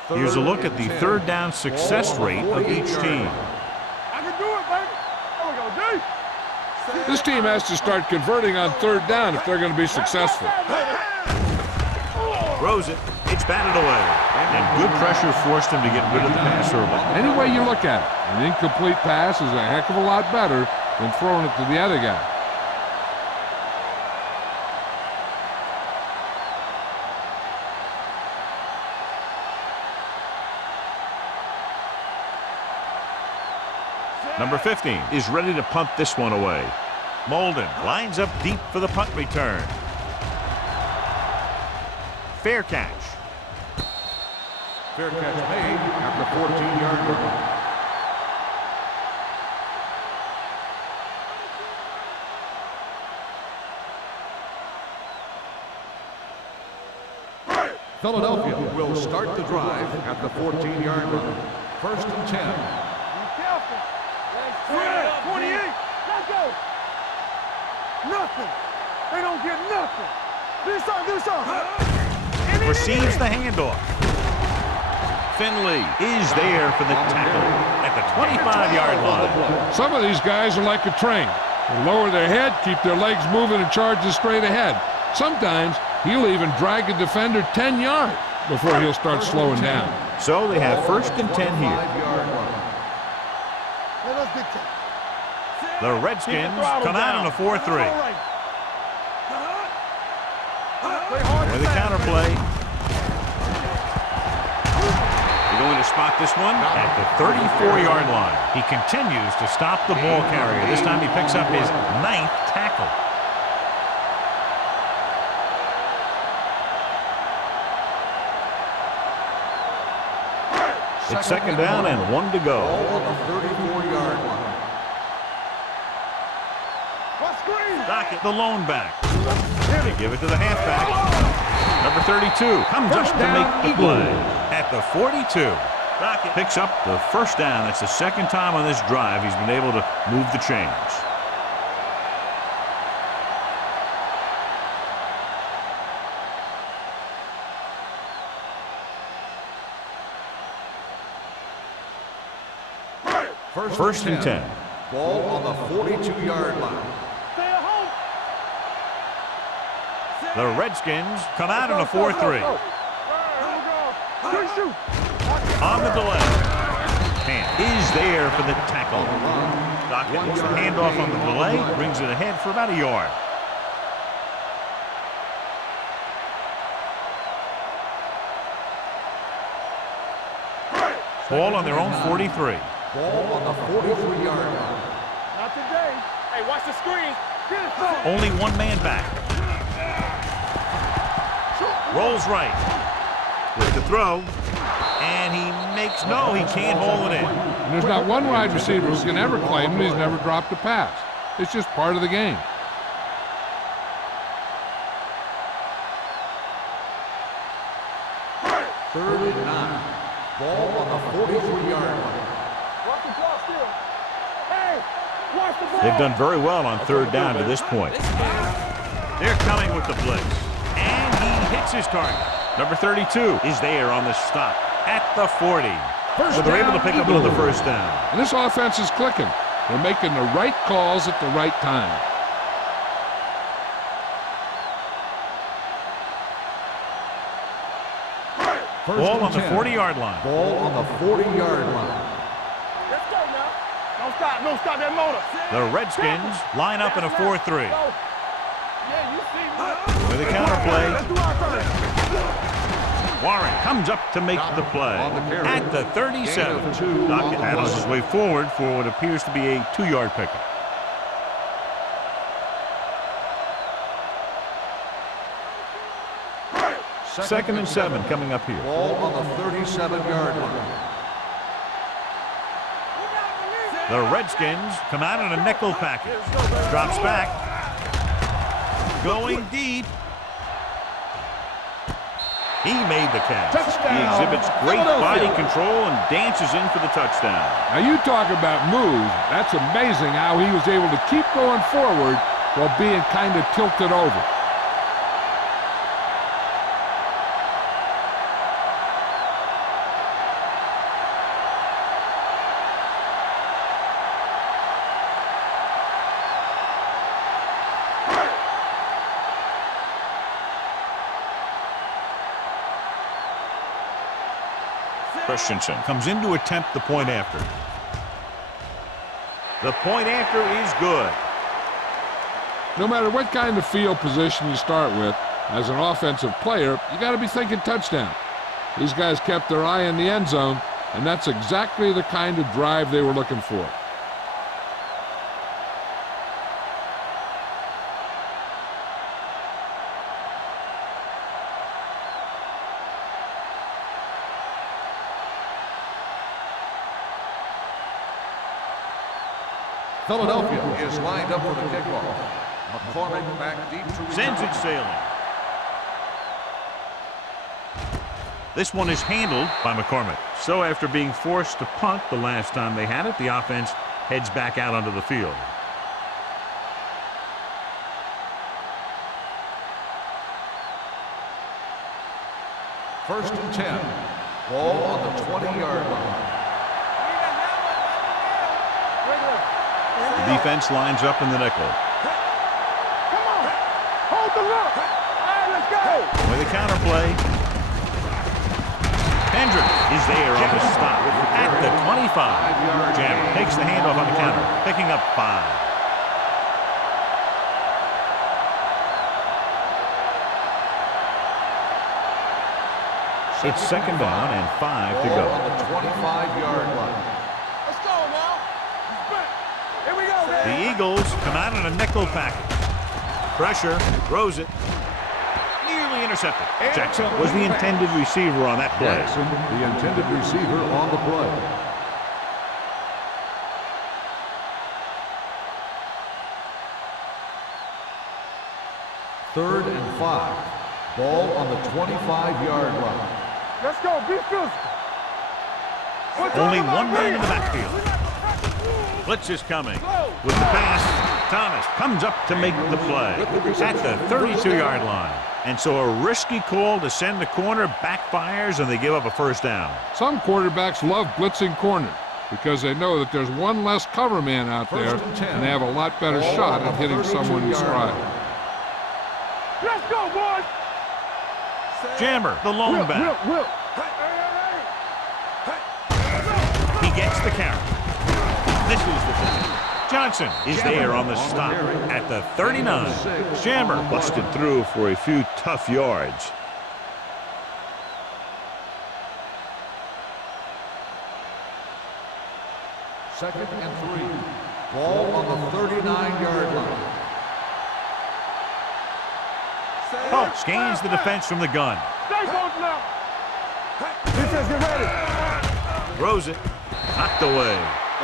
Here's a look at the third down success rate of each team. I can do it, baby. There we go, D. This team has to start converting on third down if they're going to be successful. Throws it. It's batted away. And good pressure forced him to get rid of the pass early. Any way you look at it, an incomplete pass is a heck of a lot better than throwing it to the other guy. Number 15 is ready to punt this one away. Molden lines up deep for the punt return. Fair catch. Fair catch made at the 14-yard line. Philadelphia will start the drive at the 14-yard line. First and 10. Be careful. 28. Let's go. Nothing. They don't get nothing. Do something. Receives the handoff. Finley is there for the tackle at the 25-yard line. Some of these guys are like a train. They lower their head, keep their legs moving, and charges straight ahead. Sometimes he'll even drag a defender 10 yards before he'll start slowing down. So they have 1st and 10 here. Let us dictate. The Redskins come out on a 4-3. With the counterplay. They're going to spot this one at the 34-yard line. He continues to stop the ball carrier. This time he picks up his 9th tackle. It's 2nd down and 1 to go. Ball on the 34-yard line. Dockett, the lone back. Here to give it to the halfback. Number 32 comes up to make the play at the 42. Dockett picks up the 1st down. That's the 2nd time on this drive he's been able to move the chains. First and 10. Ball on the 42-yard line. The Redskins come out in a 4-3. On the delay. Hand is there for the tackle. Dockett gets the handoff on the delay, brings it ahead for about a yard. Ball on their own 43. Ball on the 43-yard line. Not today. Hey, watch the screen. Only one man back. Rolls right. With the throw. And he makes no, he can't haul it in. And there's not one wide receiver who can ever claim that he's never dropped a pass. It's just part of the game. Third and 9. Ball on the 43-yard line. Watch the clock still. Hey, watch the ball. They've done very well on 3rd down to this point. They're coming with the blitz. And he hits his target. Number 32 is there on the stop at the 40. So they're able to pick up another 1st down. And this offense is clicking. They're making the right calls at the right time. Ball on the 40-yard line. Ball on the 40-yard line. Let's go now. Don't stop that motor. The Redskins line up in a 4-3. Yeah, you see me. With a counterplay. Let's do our thing. Warren comes up to make the play at the 37. Dockett battles his way forward for what appears to be a 2-yard pickup. Second and 7 coming up here. Ball on the 37-yard line. The Redskins come out in a nickel package. Drops back. Going deep. He made the catch. Touchdown. He exhibits great body control and dances in for the touchdown. Now you talk about moves. That's amazing how he was able to keep going forward while being kind of tilted over. Christensen comes in to attempt the point after. The point after is good. No matter what kind of field position you start with, as an offensive player, you got to be thinking touchdown. These guys kept their eye in the end zone, and that's exactly the kind of drive they were looking for. Philadelphia is lined up for the kickoff. McCormick back deep to return. Sends it sailing. This one is handled by McCormick. So after being forced to punt the last time they had it, the offense heads back out onto the field. First and 10. Ball on the 20-yard line. The defense lines up in the nickel. Come on. Hold the look. All right, let's go. With a counterplay. Hendricks is there on the stop at the 25. Jammer takes the handoff on the counter, picking up 5. It's second down and 5 to go. On the 25-yard line. Let's go now. He's back. Here we go, man. The Eagles come out in a nickel package. Pressure, throws it. Nearly intercepted. Jackson was the intended receiver on that play. Jackson, the intended receiver on the play. Third and 5. Ball on the 25-yard line. Let's go. Be physical. Only one man in the backfield. Blitz is coming. With the pass, Thomas comes up to make the play at the 32-yard line. And so a risky call to send the corner backfires, and they give up a first down. Some quarterbacks love blitzing corners because they know that there's one less cover man out there, and they have a lot better shot at hitting someone in stride. Let's go, boys. Jammer, the lone back. He gets the carry. This is the play. Johnson is there on the stop at the 39. Jammer busted through for a few tough yards. Second and 3. Ball on the 39-yard line. Pope scans the defense from the gun. Stay close now. Defense, get ready. Throws it. Knocked away.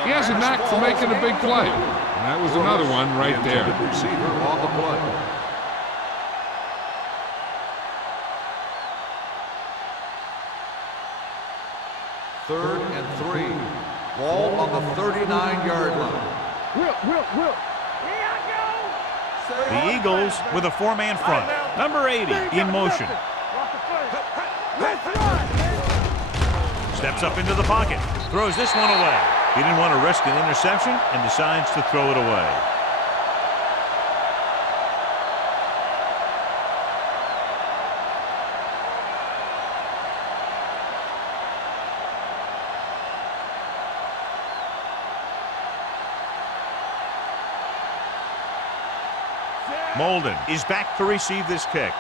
He has a knack for making a big play. And that was another one right there. Receiver on the play. Third and 3. Ball on the 39-yard line. Whip. The Eagles with a 4-man front. Number 80 in motion. Steps up into the pocket. Throws this one away. He didn't want to risk an interception and decides to throw it away. Molden is back to receive this kick.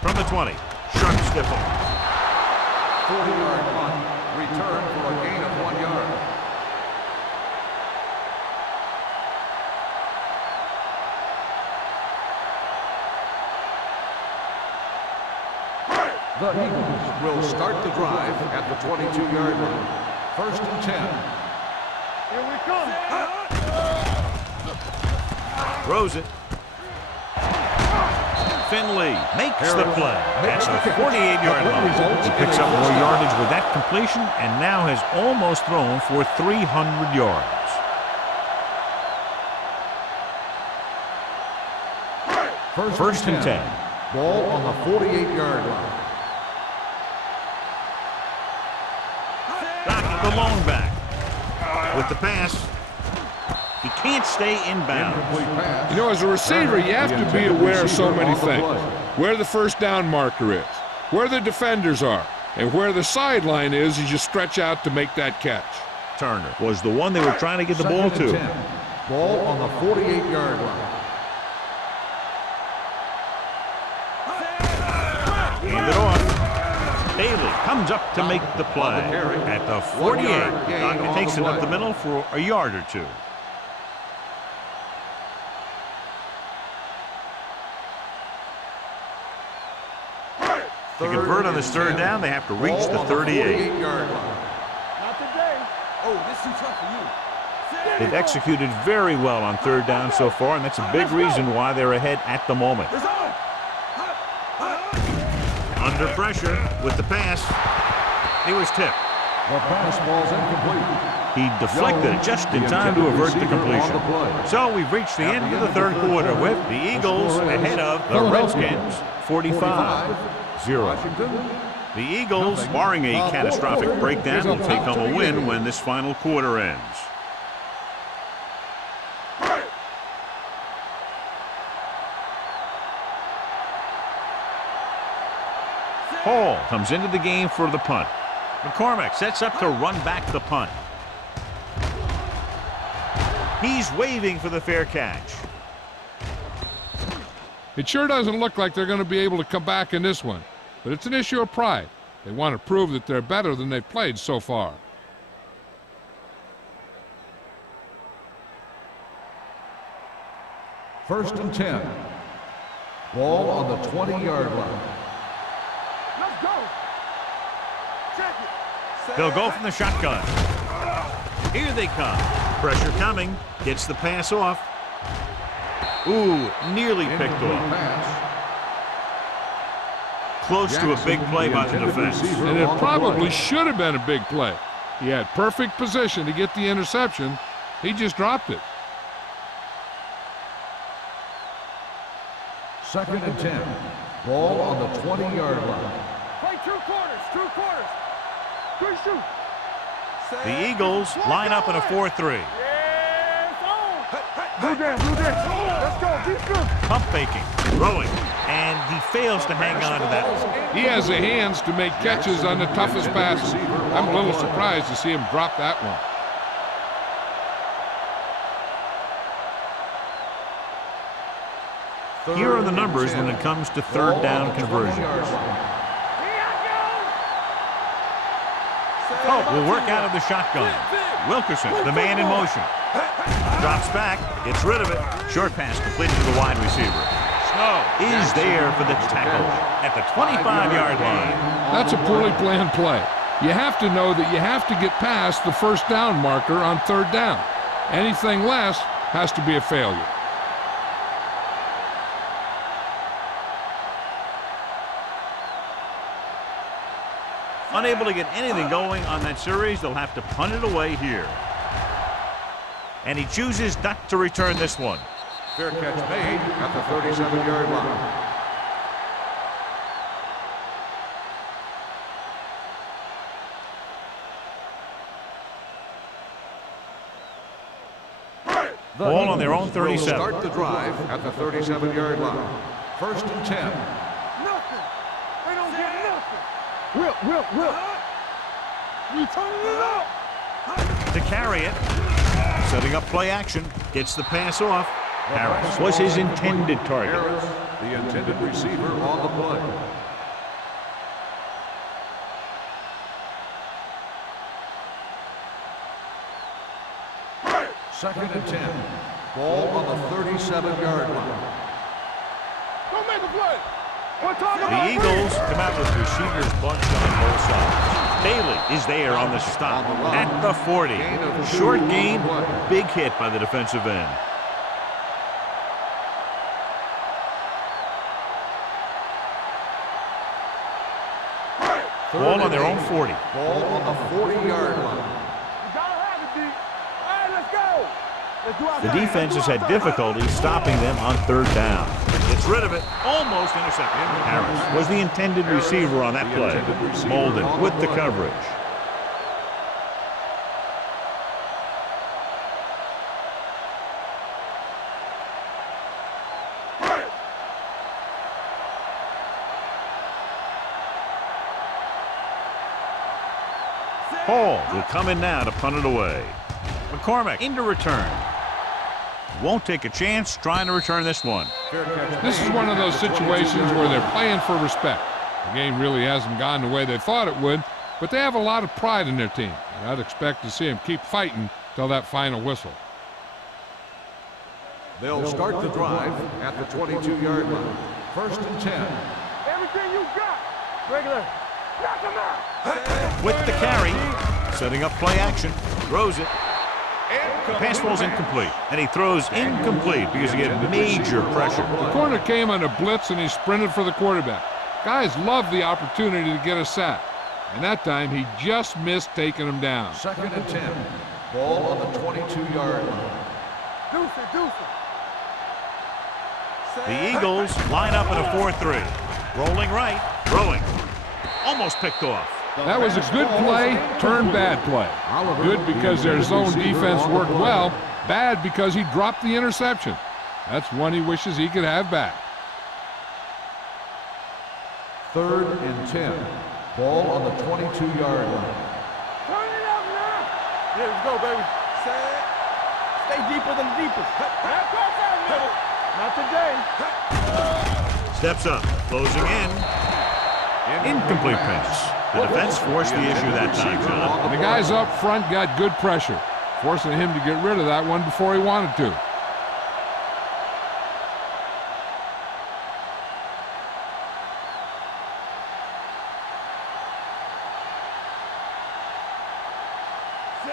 From the 20, sharp stiffle. 40-yard punt. Return for a gain of 1 yard. The Eagles will start the drive at the 22-yard line. First and 10. Here we come. Throws it. Finley makes the play at the 48-yard line. He picks up more yardage with that completion and now has almost thrown for 300 yards. First and 10. Ball on the 48-yard line. The lone back. With the pass, he can't stay in bounds. You know, as a receiver, you have to be aware of so many things. Where the first down marker is, where the defenders are, and where the sideline is as you stretch out to make that catch. Turner was the one they were trying to get the ball to. Ball on the 48-yard line. Hand it off. Bailey comes up to make the play at the 48. Dockett takes it up the middle for a yard or two. To convert on this third down, they have to reach the 38. Not today. Oh, this is tough for you. They've executed very well on third down so far, and that's a big reason why they're ahead at the moment. Under pressure with the pass. He was tipped. The pass ball's incomplete. He deflected it just in time to avert the completion. So we've reached the end of the third quarter with the Eagles ahead of the Redskins 45, 0. Washington. The Eagles, barring a catastrophic breakdown, will take home a win when this final quarter ends. Hall comes into the game for the punt. McCormick sets up to run back the punt. He's waving for the fair catch. It sure doesn't look like they're going to be able to come back in this one, but it's an issue of pride. They want to prove that they're better than they've played so far. First and 10. Ball on the 20-yard line. Let's go. Check it. They'll go from the shotgun. Here they come. Pressure coming. Gets the pass off. Ooh, nearly picked off. Pass. Close to a big play by the defense. And it probably should have been a big play. He had perfect position to get the interception. He just dropped it. Second and 10. Ball on the 20-yard line. Play two quarters. Good shoot. The Eagles line up in a 4-3. Yeah, it's on. Blue down. Let's go. Defense. Pump faking, throwing, and he fails to hang on to that one. He has the hands to make catches on the toughest passes. I'm a little surprised to see him drop that one. Here are the numbers when it comes to third down conversions. Pope will work out of the shotgun. Wilkerson, the man in motion. Drops back, gets rid of it. Short pass completed to the wide receiver. Snow is there for the tackle at the 25-yard line. That's a poorly planned play. You have to know that you have to get past the first down marker on third down. Anything less has to be a failure. Unable to get anything going on that series, they'll have to punt it away here. And he chooses not to return this one. Fair catch made at the 37-yard line. Ball on their own Will 37. start the drive at the 37-yard line. First and 10. Nothing. They don't get nothing. Will. You turning it up. To carry it. Setting up play action. Gets the pass off. Harris was his intended target. Harris, the intended receiver on the play. Second and 10. Ball on the 37-yard line. Don't make a play. The Eagles come out with receivers bunched on both sides. Bailey is there on the stop at the 40. Short gain, big hit by the defensive end. Ball on their own 40. Ball on the 40-yard line. You gotta have it, D. All right, let's go. Let's do our The thing. defense has Let's had do our thing. difficulty stopping them on third down. Gets rid of it, almost intercepted. Harris was the intended receiver on that play. Molden with the coverage. Hall will come in now to punt it away. McCormick into return. Won't take a chance trying to return this one. This is one of those situations where they're playing for respect. The game really hasn't gone the way they thought it would, but they have a lot of pride in their team. And I'd expect to see them keep fighting till that final whistle. They'll start the drive at the 22-yard line. First and 10. Everything you got. Regular. Knock him out. With the carry, setting up play action, throws it. The pass ball's incomplete, and he throws incomplete because he had major pressure. The corner came on a blitz and he sprinted for the quarterback. Guys love the opportunity to get a sack, and that time he just missed taking him down. Second and 10. Ball on the 22-yard line. Deuce it. The Eagles line up in a 4-3. Rolling right, throwing. Almost picked off. That was a good play, turned bad play. Good because their zone defense worked well. Bad because he dropped the interception. That's one he wishes he could have back. 3rd and 10. Ball on the 22-yard line. Turn it up now. Yeah, let's go, baby. Set. Stay deeper than the deepest. Not today. Steps up, closing in. Incomplete pass. The defense forced the issue that time, John. And the guys up front got good pressure, forcing him to get rid of that one before he wanted to.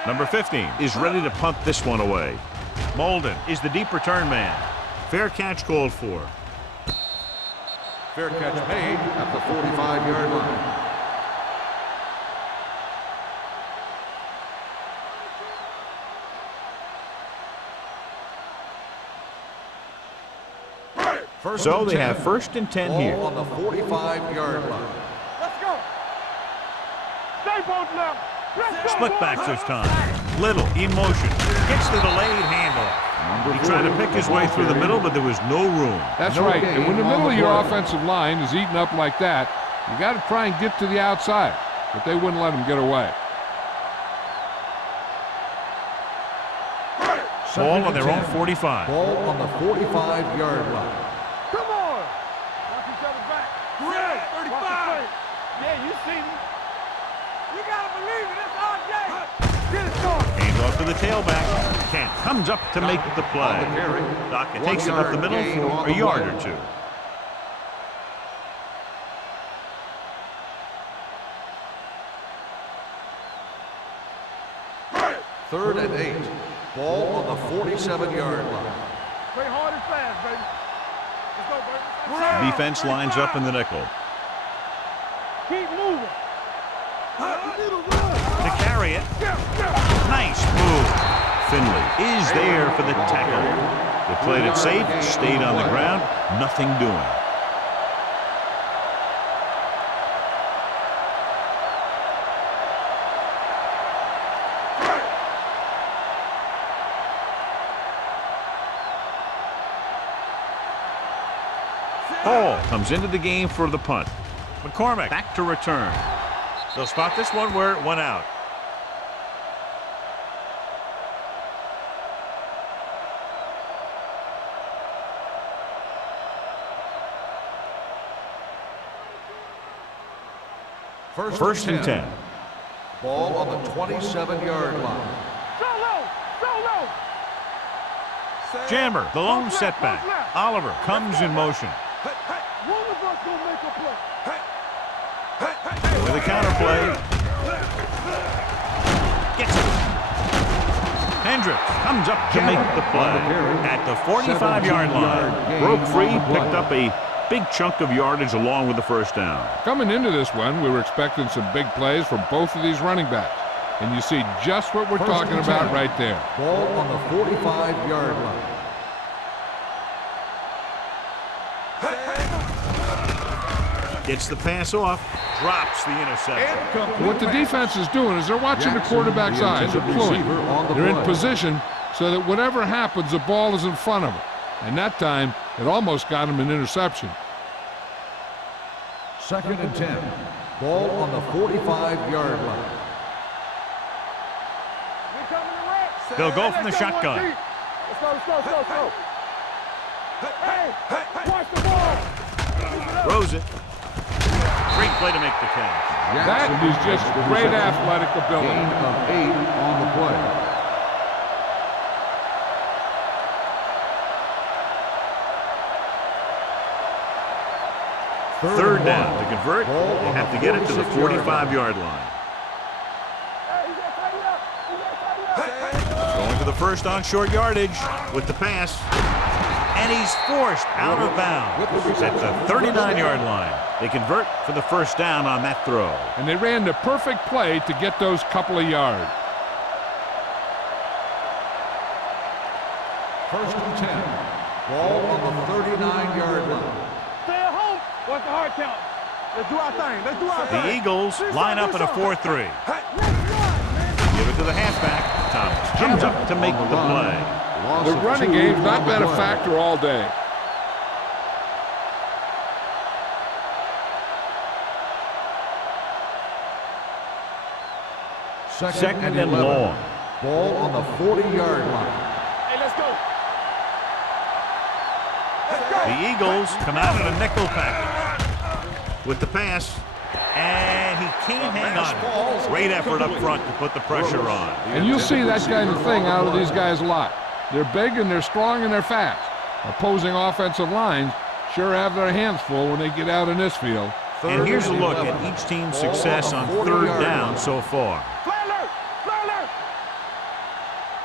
Number 15 is ready to punt this one away. Molden is the deep return man. Fair catch called for. Fair catch made at the 45-yard line. So they have 1st and 10 here. Ball on the 45-yard line. Let's go. Stay both now. Split backs this time. Little in motion. Gets the delayed handoff. He tried to pick his way through the middle, but there was no room. That's right. And when the middle of your offensive line is eaten up like that, you got to try and get to the outside. But they wouldn't let him get away. Ball on their own 45. Ball on the 45-yard line. Come on. Watch each other back. Great. 35. Yeah, you see me. You got to believe it. It's RJ. Get it going. Handoff to the tailback. Kent comes up to make the play. Dockett takes it up the middle for a yard or two. Third and 8. Ball on the 47-yard line. Play hard and fast, baby. Let's go, baby. Defense lines up in the nickel. Keep moving. To carry it. Nice move. Finley is there for the tackle. They played it safe, stayed on the ground, nothing doing. Hall comes into the game for the punt. McCormick back to return. They'll spot this one where it went out. First and 10. Ball on the 27-yard line. Solo. Jammer, the lone setback. Oliver comes in motion. One of us gonna make a play. With a counterplay. Gets it. Hendricks comes up to make the play. At the 45-yard line. Broke free, picked up a big chunk of yardage along with the first down. Coming into this one, we were expecting some big plays from both of these running backs. And you see just what we're talking about right there. Ball on the 45-yard line. Gets the pass off, drops the interception. What the defense is doing is they're watching the quarterback's eyes. They're pulling. They're in position so that whatever happens, the ball is in front of them. And that time, it almost got him an interception. 2nd and 10. Ball on the 45-yard line. They'll go from the shotgun. Let's go. Hey, watch the ball. Throws it. Great play to make the catch. That is just great athletic ability. Gain of 8 on the play. Third down. To convert, they have to get it to the 45-yard line. Going for the first on short yardage with the pass. And he's forced out of bounds at the 39-yard line. They convert for the first down on that throw. And they ran the perfect play to get those couple of yards. 1st and 10. Ball on the 39-yard line. Stay at home. What's the hard count? Let's do our thing. Let's do our thing. The Eagles line up in a 4-3. Give it to the halfback. Thomas comes up to make the play. The running game's not been a factor all day. Second and long. Ball on the 40-yard line. Hey, let's go. The Eagles come out in a nickel package with the pass, and he can't hang on. Great effort up front to put the pressure on. And you'll see that kind of thing out of these guys a lot. They're big and they're strong and they're fast. Opposing offensive lines sure have their hands full when they get out in this field. And here's a look at each team's success on third down so far. Fly alert! Fly alert!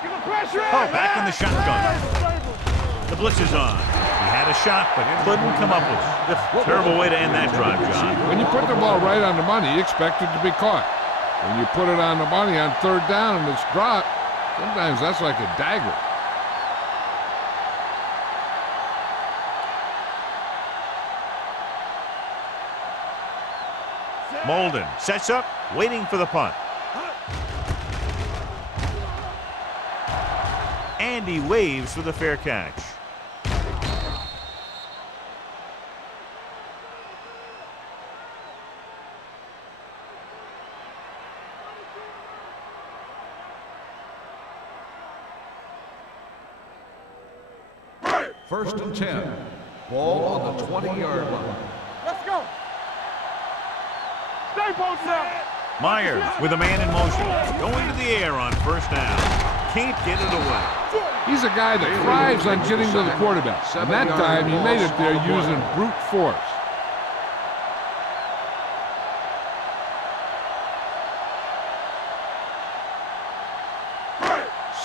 Give him pressure! Oh, back in the shotgun. The blitz is on. He had a shot, but couldn't come up with it. Terrible way to end that drive, John. When you put the ball right on the money, you expect it to be caught. When you put it on the money on third down and it's dropped, sometimes that's like a dagger. Molden sets up, waiting for the punt. And he waves for the fair catch. First and 10. Ball on the 20-yard line. Let's go! Stay post up! Myers with a man in motion, going to the air on first down. Can't get it away. He's a guy that thrives on getting to the quarterback. And that time he made it there using brute force.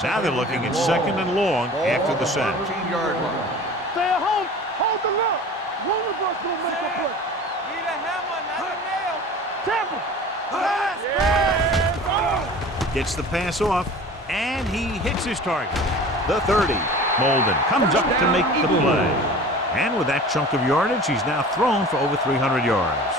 Now they're looking at second and long after the sack. 13-yard line. Stay at home! Hold the look! One of us will make a play! Need a hammer, not a nail! Tampa! Gets the pass off, and he hits his target. The 30. Molden comes up to make the play. And with that chunk of yardage, he's now thrown for over 300 yards.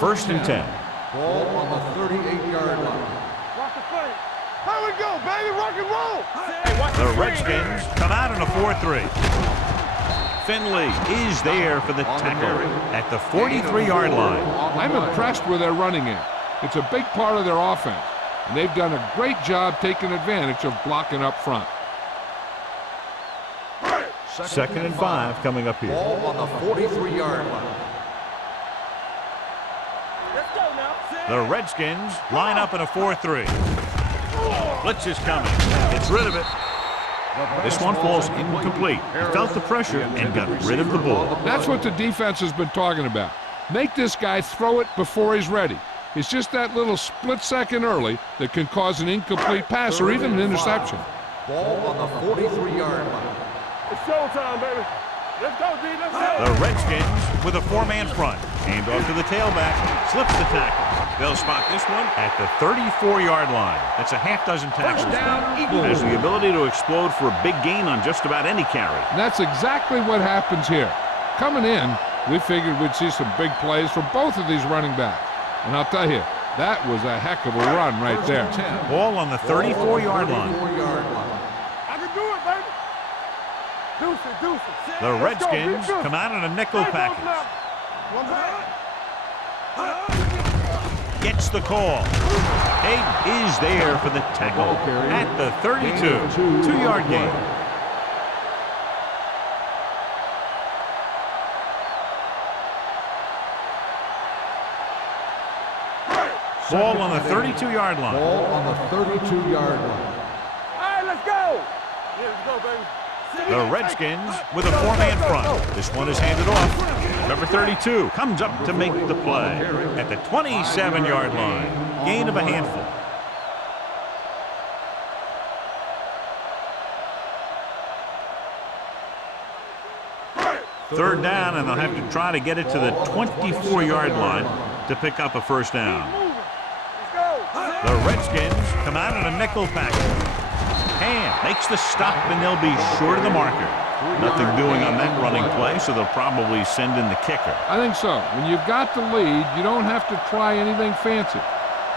First and 10. Ball on the 38-yard line. Rock the play! Here we go, baby! Rock and roll! Hey, watch The Redskins come out in a 4-3. Finley is there for the tackle at the 43-yard line. I'm impressed with their running game. It's a big part of their offense, and they've done a great job taking advantage of blocking up front. Second and 5 coming up here. Ball on the 43-yard line. Let's go now! The Redskins line up in a 4-3. Blitz is coming. Gets rid of it. This one falls incomplete. He felt the pressure and got rid of the ball. That's what the defense has been talking about. Make this guy throw it before he's ready. It's just that little split second early that can cause an incomplete pass or even an interception. Ball on the 43-yard line. It's showtime, baby! Let's go, D! Let's go! The Redskins with a 4-man front. Hand off to the tailback. Slips the tackle. They'll spot this one at the 34-yard line. That's a half dozen tackles. Has the ability to explode for a big gain on just about any carry. And that's exactly what happens here. Coming in, we figured we'd see some big plays from both of these running backs. And I'll tell you, that was a heck of a run right there. Ball on the 34-yard line. I can do it, baby! Deuces, deuces! The Redskins come out in a nickel package. One back! Gets the call. Hayden is there for the tackle at the 32. 2-yard gain. Ball on the 32-yard line. Ball on the 32-yard line. All right, let's go! Yeah, let's go, baby! The Redskins with a 4-man front. This one is handed off. Number 32 comes up to make the play at the 27-yard line. Gain of a handful. Third down, and they'll have to try to get it to the 24-yard line to pick up a first down. The Redskins come out in a nickel package. Ham makes the stop, and they'll be short of the marker. Nothing doing on that running play, so they'll probably send in the kicker. I think so. When you've got the lead, you don't have to try anything fancy.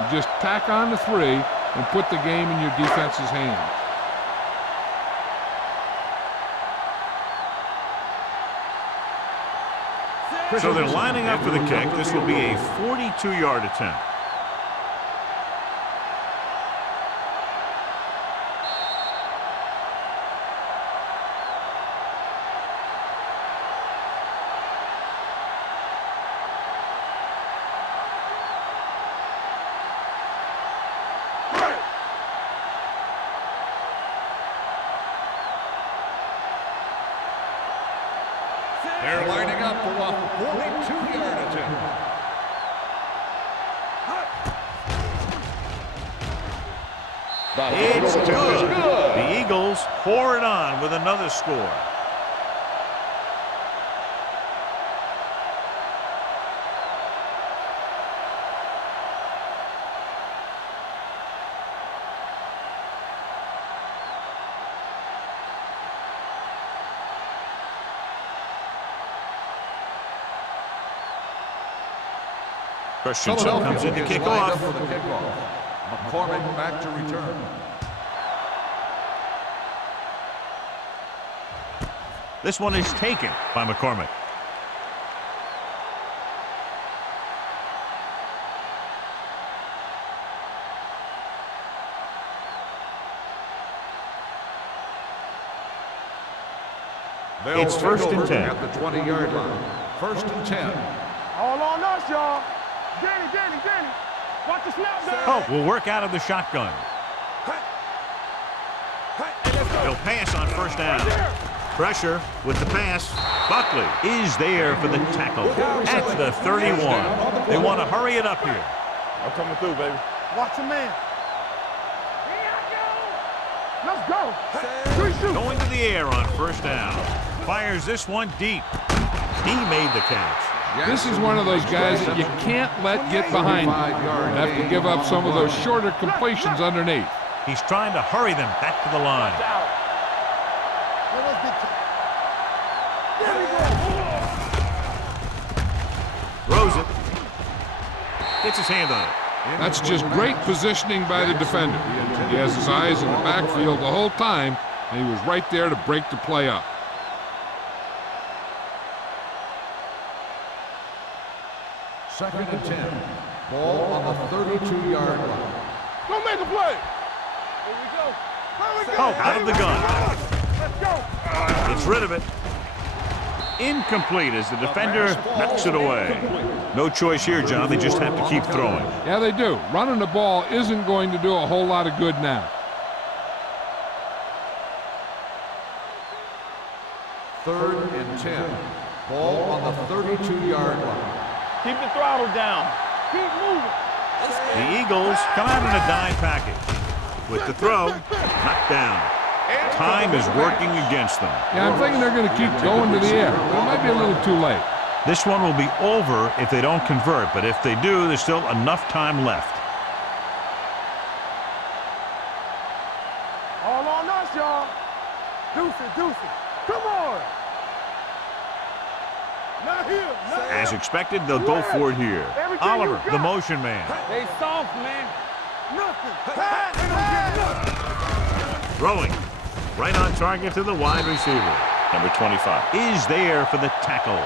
You just tack on the 3 and put the game in your defense's hands. So they're lining up for the kick. This will be a 42-yard attempt. They're lining up for a 42-yard attempt. It's good. The Eagles pour it on with another score. Christensen comes in to kick off. McCormick back to return. This one is taken by McCormick. It's first and 10. At the 20-yard line. First and 10. All on us, y'all. Danny. Watch the snap down. Hope will work out of the shotgun. He'll pass on first down. Pressure with the pass. Buckley is there for the tackle at the 31. They want to hurry it up here. I'm coming through, baby. Watch the man. Let's go. Going to the air on first down. Fires this one deep. He made the catch. This is one of those guys that you can't let get behind you. You have to give up some of those shorter completions underneath. He's trying to hurry them back to the line. Throws it. Gets his hand on it. That's just great positioning by the defender. He has his eyes in the backfield the whole time, and he was right there to break the play up. Second and 10. Ball on the 32-yard line. Go make a play. Here we go. Oh, out of the gun. Let's go. Gets rid of it. Incomplete as the defender knocks it away. No choice here, John. They just have to keep throwing. Yeah, they do. Running the ball isn't going to do a whole lot of good now. Third and 10. Ball on the 32-yard line. Keep the throttle down. Keep moving. The Eagles come out in a dime package. With the throw, knocked down. Time is working against them. Yeah, I'm thinking they're going to keep going to the air. It might be a little too late. This one will be over if they don't convert, but if they do, there's still enough time left. All on us, y'all. Deuce it. Come on. Not here. As expected, they'll go for it here. Oliver, the motion man. They soft, man. Nothing. They don't get nothing. Throwing. Right on target to the wide receiver. Number 25 is there for the tackle.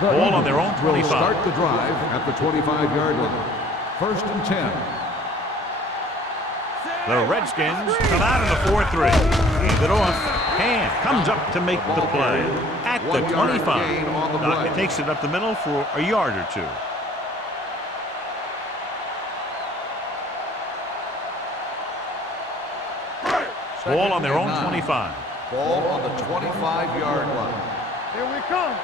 Ball on their own 25. Will start the drive at the 25-yard line. First and 10. The Redskins come out in the 4-3. Hand it off. Hand comes up to make the play at the 25. Dockett takes it up the middle for a yard or two. Ball on their own 25. Ball on the 25-yard line. Here we come.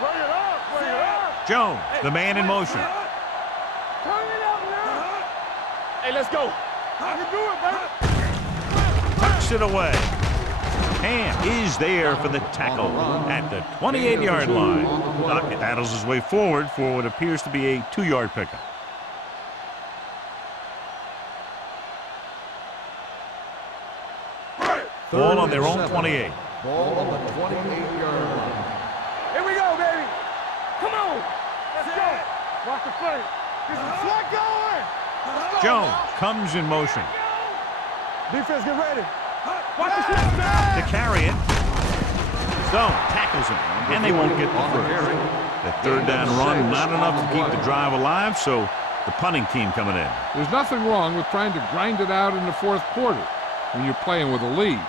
Bring it up. Jones, the man in motion. Turn it up now. Hey, let's go. I can do it, baby. Tucks it away. Ham is there for the tackle at the 28-yard line. Doc battles his way forward for what appears to be a 2-yard pickup. Ball on their own 28. Ball on the 28-yard line. Here we go, baby. Come on. Let's go. Watch the play. This is what going. Jones comes in motion. Defense, get ready. Watch the snap now. To carry it. Stone tackles him, and they won't get the first. The third down run, not enough to keep the drive alive, so the punting team coming in. There's nothing wrong with trying to grind it out in the fourth quarter when you're playing with a lead.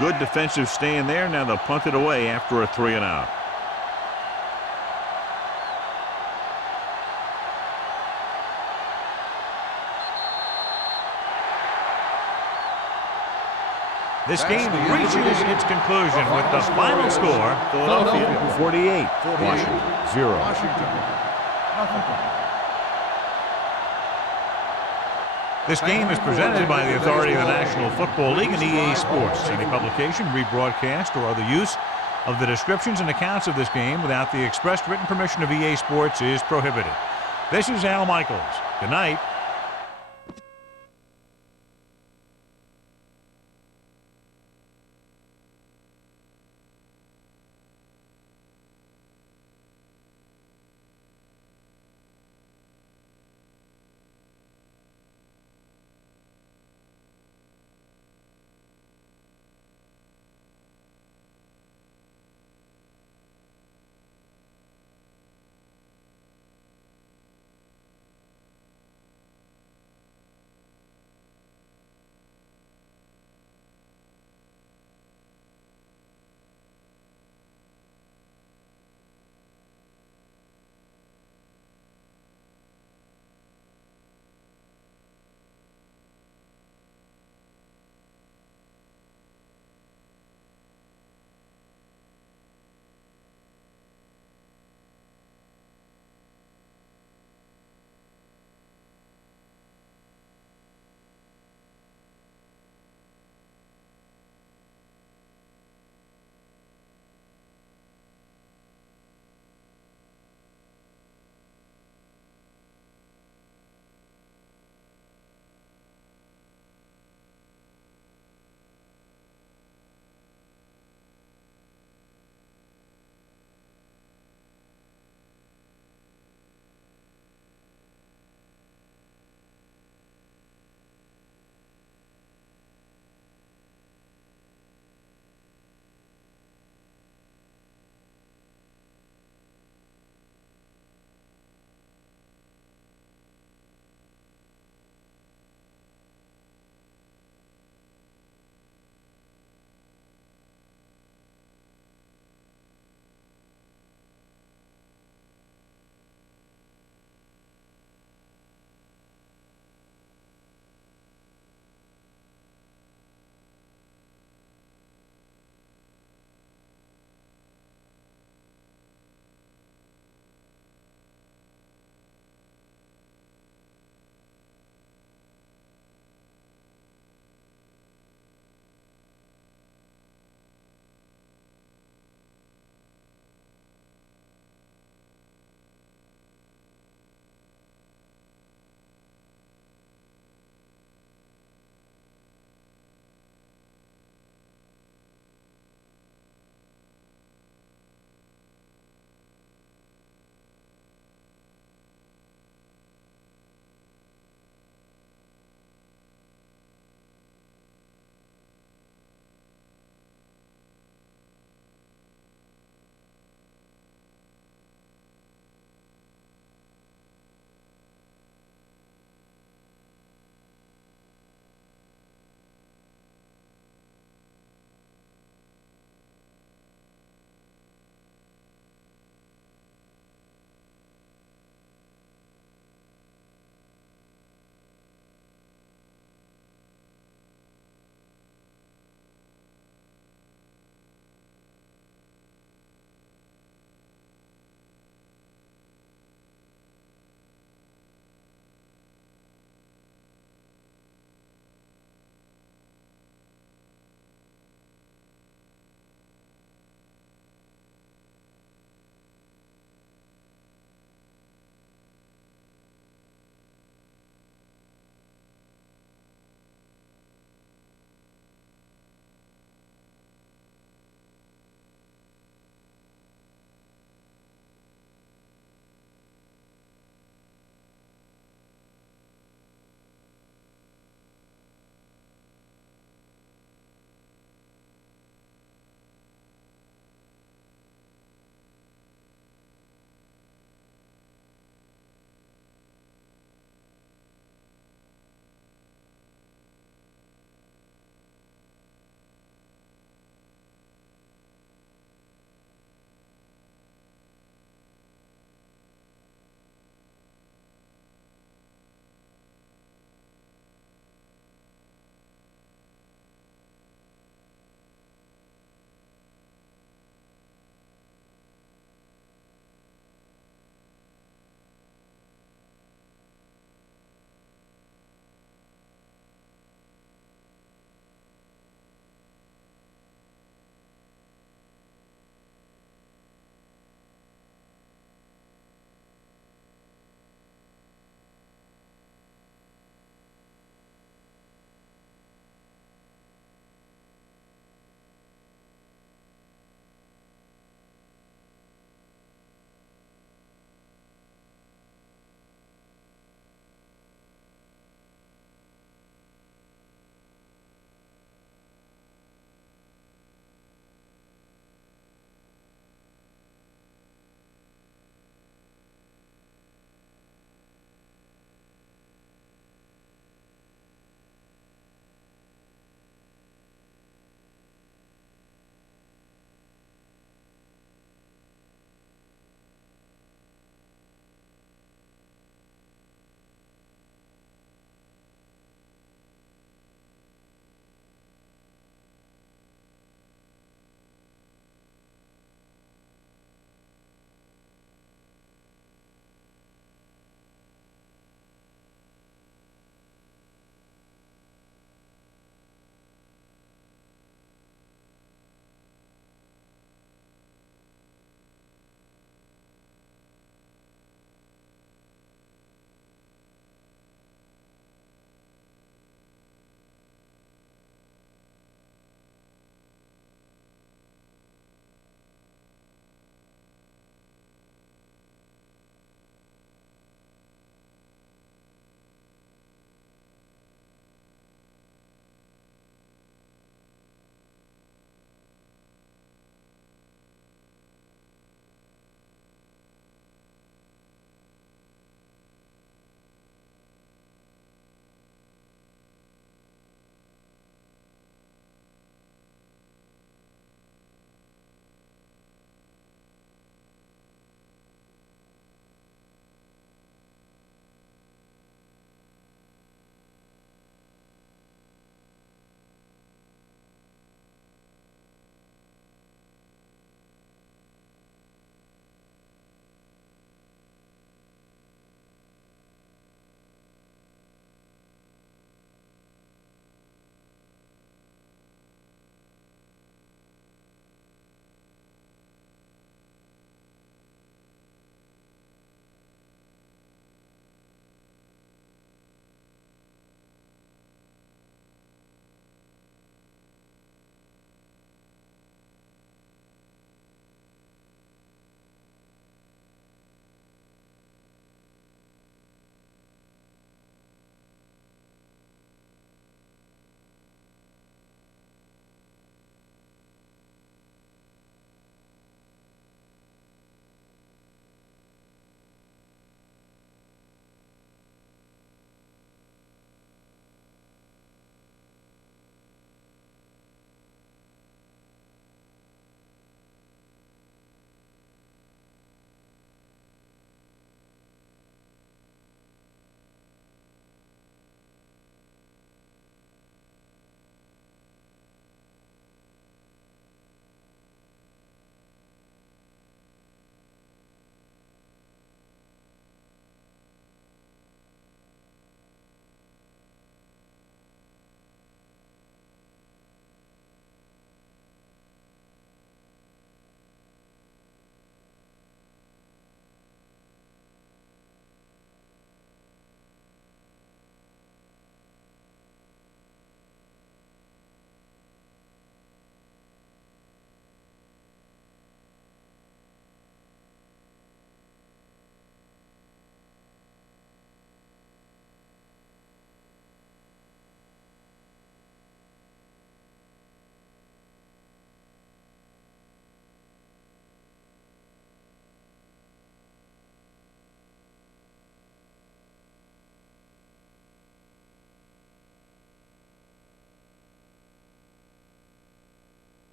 Good defensive stand there. Now they'll punt it away after a 3-and-out. This game reaches its conclusion with the final score, Philadelphia 48, Washington 0. This game is presented by the authority of the National Football League and EA Sports. Any publication, rebroadcast, or other use of the descriptions and accounts of this game without the expressed written permission of EA Sports is prohibited. This is Al Michaels. Good night.